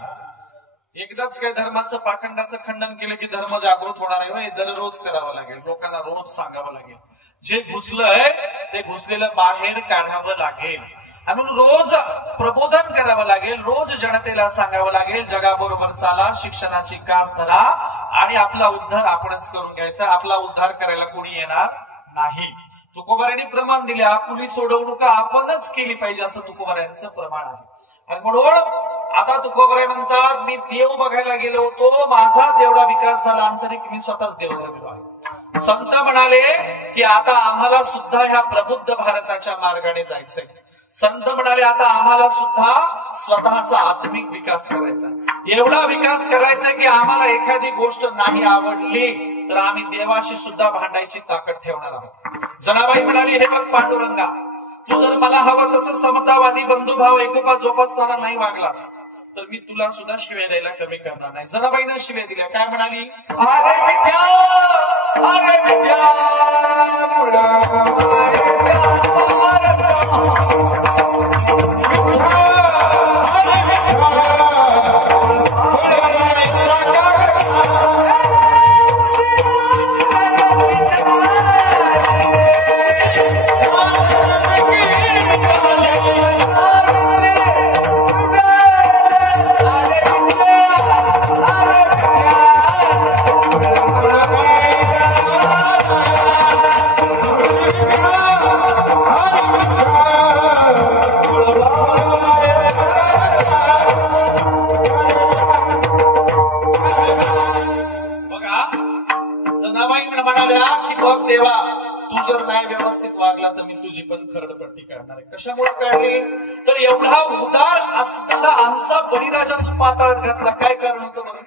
एकदाच काय धर्माचं पाखंडाचं खंडन केलं की धर्म जागृत होणार आहे? दररोज करावं लागेल, लोकांना रोज सांगावं लागेल. जे घुसलंय ते घुसलेलं बाहेर काढावं लागेल आणि म्हणून रोज प्रबोधन करावं लागेल, रोज जनतेला सांगावं लागेल, जगाबरोबर चाला, शिक्षणाची कास धरा आणि आपला उद्धार आपणच करून घ्यायचा. आपला उद्धार करायला कोणी येणार नाही. तुकोबारायांनी प्रमाण दिले, आपली सोडवणुका आपणच केली पाहिजे असं तुकोबारायांचं प्रमाण आहे. आणि म्हणून आता तुकोबाराय म्हणतात, मी देव बघायला गेलो होतो, माझाच एवढा विकास झाला आंतरिक, मी स्वतःच देव झालेलो आहे. संत म्हणाले की आता आम्हाला सुद्धा ह्या प्रबुद्ध भारताच्या मार्गाने जायचंय. संत म्हणाले आता आम्हाला सुद्धा स्वतःचा आत्मिक विकास करायचा, एवढा विकास करायचा की आम्हाला एखादी गोष्ट नाही आवडली तर आम्ही देवाशी सुद्धा भांडायची ताकद ठेवणार आहोत. जनाबाई म्हणाली, हे बघ पांडुरंगा, तू जर मला हवं तसं समतावादी बंधुभाव एकोपा जोपासताना नाही वागलास तर मी तुला सुद्धा शिव्या द्यायला कमी करणार नाही. जनाबाईनं शिव्या दिल्या. काय म्हणाली? अरे विठ्ठल, अरे देवा, तू जर नाही व्यवस्थित वागला तर मी तुझी पण खरडपट्टी करणार आहे. कशामुळे काढली तर एवढा उदार असताना आमचा बळीराजा तू पाताळात घातला. काय कारण होतं बरं?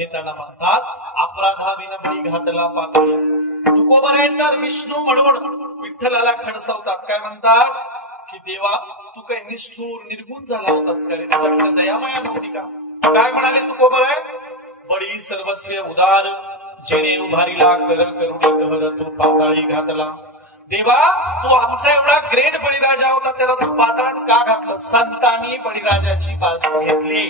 घेताना म्हणतात, अपराधाविन बळी घातला पातळी. तुकोबरे तर विष्णू म्हणून विठ्ठलाला खडसवतात. काय म्हणतात की देवा तू काही निष्ठूर निर्गुण झाला होतास का रे, तुझ्याकडे दयामाया नव्हती का? काय म्हणाले तुकोबरे, बळी सर्वस्व उदार जेणे उभारीला कर करुणी कहर तू पाताळी घातला. देवा तू आमचा एवढा ग्रेट बळीराजा होता, त्याला तू पाताळात का घातलं? संतांनी बळीराजाची बाजू घेतली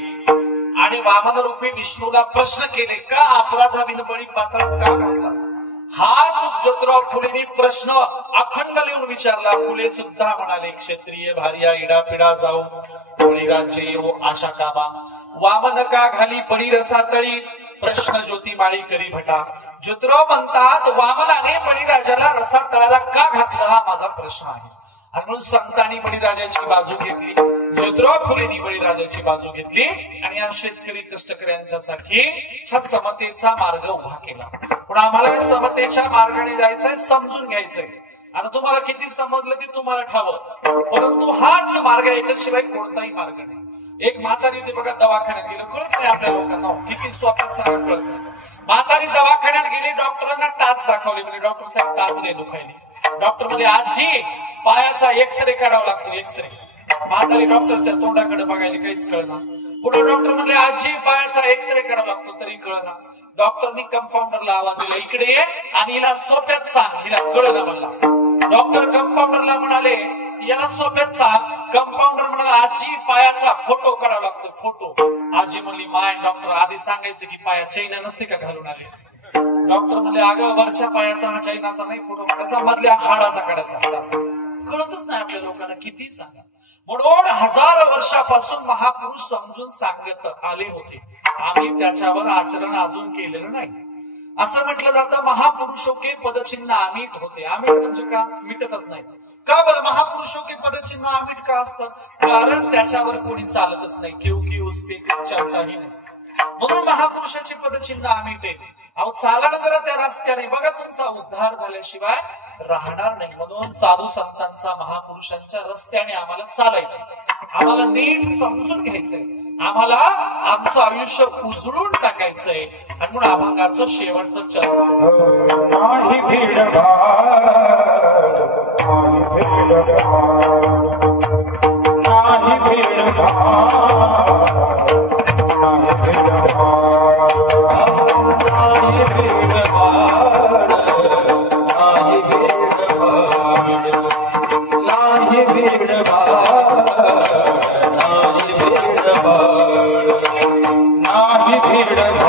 आणि वामन रूपी विष्णूला प्रश्न केले, का अपराधाविन बळी पाताळात का घातलास? हाच ज्योतिराव फुलेंनी प्रश्न अखंड लिहून विचारला. फुले सुद्धा म्हणाले, क्षत्रिय भार्या इडापिडा जाऊ बळीराजे येऊ आशा कामा, वामन का घाली बळी रसातळी, प्रश्न ज्योती माळी करी भटा. ज्योतिराव म्हणतात, वामनाने बळीराजाला रसातळाला का घातलं हा माझा प्रश्न आहे. आणि म्हणून संतांनी बळीराजाची बाजू घेतली, ज्योतिराव फुलेंनी बळीराजाची बाजू घेतली आणि या शेतकरी कष्टकऱ्यांच्यासाठी हा समतेचा मार्ग उभा केला. पण आम्हाला समतेच्या मार्गाने जायचंय, समजून घ्यायचंय. आता तुम्हाला किती समजलं ते तुम्हाला ठावं, परंतु हाच मार्ग, याच्याशिवाय कोणताही मार्ग नाही. एक म्हातारी होती बघा, दवाखान्यात गेलं, कळत नाही आपल्या लोकांना, किती स्वतःच सगळं कळत नाही. म्हातारी दवाखान्यात गेली, डॉक्टरांना टाच दाखवली, म्हणजे डॉक्टर साहेब टाच नाही दुखायली. डॉक्टर म्हणजे आजी पायाचा एक्सरे काढावा लागतो, एक्सरे. म्हातारी डॉक्टरच्या तोंडाकडे बघायला काहीच कळणार. पुढे डॉक्टर म्हणले आजी पायाचा एक्सरे काढावा लागतो, तरी कळणार. डॉक्टरनी कंपाऊंडरला आवाज दिला, इकडे ये आणि हिला सोप्यात सांग, हिला कळलं म्हणला. डॉक्टर कंपाऊंडरला म्हणाले, याला सोप्यात सांग. कंपाऊंडर म्हणाला, आजी पायाचा फोटो काढावा लागतो, फोटो. आजी म्हणली, माय डॉक्टर आधी सांगायचं की पाया चैना नसते का घालून आले. डॉक्टर म्हणले, अगं वरच्या पायाचा हा चैनाचा नाही फोटो काढायचा, मधल्या हाडाचा काढायचा, हाडाचा. कळतच नाही आपल्या लोकांना, किती सांगा. म्हणून हजार वर्षापासून महापुरुष समजून सांगत आले होते, आम्ही त्याच्यावर आचरण अजून केलेलं नाही. असं म्हटलं जातं, महापुरुषोके पदचिन्ह अमिट होते. अमिट म्हणजे का? मिटतच नाही. का बरं महापुरुषोके पदचिन्ह अमिट का असतं? कारण त्याच्यावर कोणी चालतच नाही, क्योंकि उसपे चलताही नाही. म्हणून महापुरुषाचे पदचिन्ह अमिट आहे. अहो चालणं जरा त्या रस्त्याने बघा, तुमचा उद्धार झाल्याशिवाय राहणार नाही. म्हणून साधू संतांचा, महापुरुषांच्या रस्त्याने आम्हाला चालायचं, आम्हाला नीट समजून घ्यायचंय, आम्हाला आमचं आयुष्य उजळून टाकायचंय. आणि म्हणून अभंगाचं शेवटचं चरण, नाही भीडभाड, नाही भीडभाड, नाही भीडभाड, नाही भीडभाड, नाही भीडभाड, नाही भीडभाड, नाही भीडभाड, नाही भीडभाड.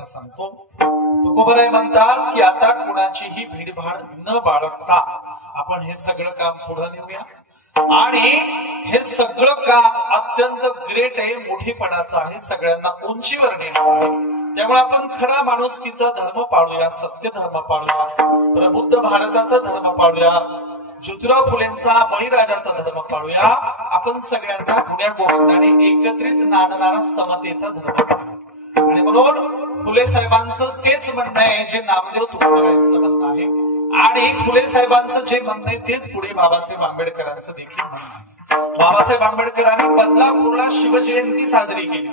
अर्थ सांगतो. तुकोबराय म्हणतात की आता कुणाचीही भीडभाड न बाळगता आपण हे सगळं काम पुढे नेऊया आणि हे सगळं काम अत्यंत ग्रेट आहे, मोठेपणाचं आहे, सगळ्यांना उंचीवर नेणार आहे. त्यामुळे आपण खरा माणुसकीचा धर्म पाळूया, सत्य धर्म पाळूया, प्रबुद्ध भारताचा धर्म पाळूया, ज्योतिराव फुलेंचा बळीराजाचा धर्म पाळूया. आपण सगळ्यांना गुण्या गोविंदाने एकत्रित नांदणारा समतेचा धर्म पाळूया. आणि म्हणून फुले साहेबांचं तेच म्हणणं आहे जे नामदेव तुकोबरायांचं म्हणणं आहे आणि फुले साहेबांचं जे म्हणणं आहे तेच पुढे बाबासाहेब आंबेडकरांचं देखील म्हणणं आहे. बाबासाहेब आंबेडकरांनी बदलापूरला शिवजयंती साजरी केली.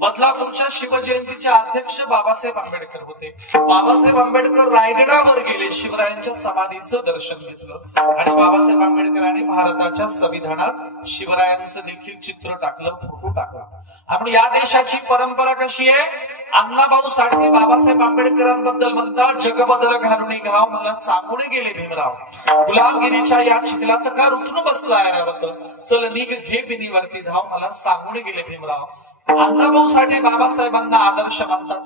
बदलापूरच्या शिवजयंतीचे अध्यक्ष बाबासाहेब आंबेडकर होते. बाबासाहेब आंबेडकर रायगडावर गेले, शिवरायांच्या समाधीचं दर्शन घेतलं आणि बाबासाहेब आंबेडकरांनी भारताच्या संविधानात शिवरायांचं देखील चित्र टाकलं, फोटो टाकला. आपण या देशाची परंपरा कशी आहे? अण्णाभाऊ साठे बाबासाहेब आंबेडकरांबद्दल म्हणतात, जग बदल घालून घाव मला सांगून गेले भीमराव, गुलामगिरीच्या या चिखलात का रुतून बसला ऐरावत, चल निघ घे बिनीवरती धाव मला सांगून गेले भीमराव. अण्णाभाऊ साठे बाबासाहेबांना आदर्श मानतात.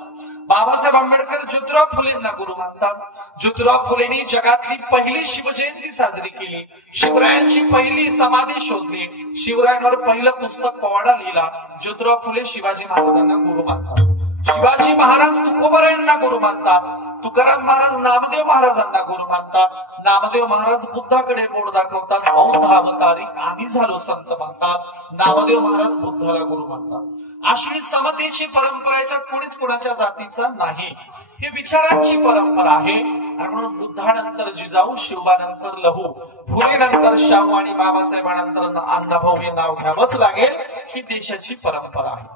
बाबासाहेब आंबेडकर ज्योतिराव फुलेंना गुरु मानतात. ज्योतिराव फुलेंनी जगातली पहिली शिवजयंती साजरी केली, शिवरायांची पहिली समाधी शोधली, शिवरायांवर पहिलं पुस्तक पोवाडा लिहिला. ज्योतिराव फुले शिवाजी महाराजांना गुरु मानतात. शिवाजी महाराज तुकोबरायांना गुरु मानतात. तुकाराम महाराज नामदेव महाराजांना गुरु मानतात. नामदेव महाराज बुद्धाकडे बोट दाखवतात, बौद्ध अवतारी आम्ही झालो संत म्हणतात. नामदेव महाराज बुद्धाला गुरु मानतात. अशी समतेची परंपरा याच्यात कोणीच कोणाच्या जातीचा नाही, हे विचारांची परंपरा आहे. आणि म्हणून बुद्धानंतर जिजाऊ, शिवबानंतर लहू, फुलेनंतर शाहू आणि बाबासाहेबांनंतर अण्णाभाऊ हे नाव घ्यावंच लागेल. ही देशाची परंपरा आहे.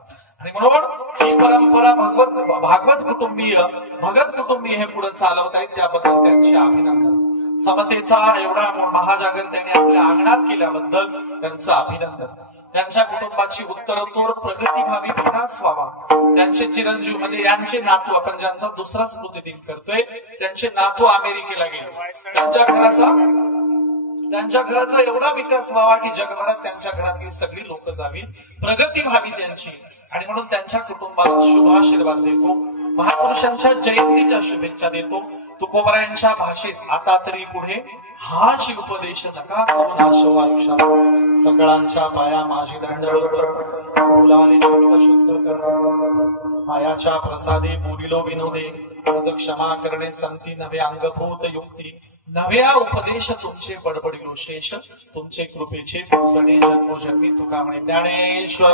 आणि म्हणून ही परंपरा भागवत कुटुंबीय, भगत कुटुंबीय हे पुढे चालवत आहेत, त्याबद्दल त्यांचे अभिनंदन. समतेचा एवढा महाजागर त्यांनी आपल्या अंगणात केल्याबद्दल त्यांचं अभिनंदन. त्यांच्या कुटुंबाची उत्तरोत्तर प्रगती व्हावी, विकास व्हावा. त्यांचे चिरंजीव म्हणजे यांचे नातू, आपण ज्यांचा दुसरा स्मृतिदिन करतोय, त्यांचे नातू अमेरिकेला गेले. त्यांच्या घराचा एवढा विकास व्हावा की जगभरात त्यांच्या घरातली सगळी लोक जावी, प्रगती व्हावी त्यांची. आणि म्हणून त्यांच्या कुटुंबाला शुभाशीर्वाद देतो, महापुरुषांच्या जयंतीच्या शुभेच्छा देतो. तुकोबरायांच्या भाषेत आता तरी पुढे हाच उपदेश नका करू नाशो आयुष्यात, सकळांच्या पाया माझी दंडवत, फुलाने चित्त शुद्ध कर, मायाच्या प्रसादे बोलिलो विनोदे, माझ क्षमा करणे संती नवे अंगभूत युक्ती, नव्या उपदेश तुमचे बडबडिलो शेष, तुमचे कृपेचे पुसणे जन्मोजन्मी तुका म्हणे ज्ञानेश्वर.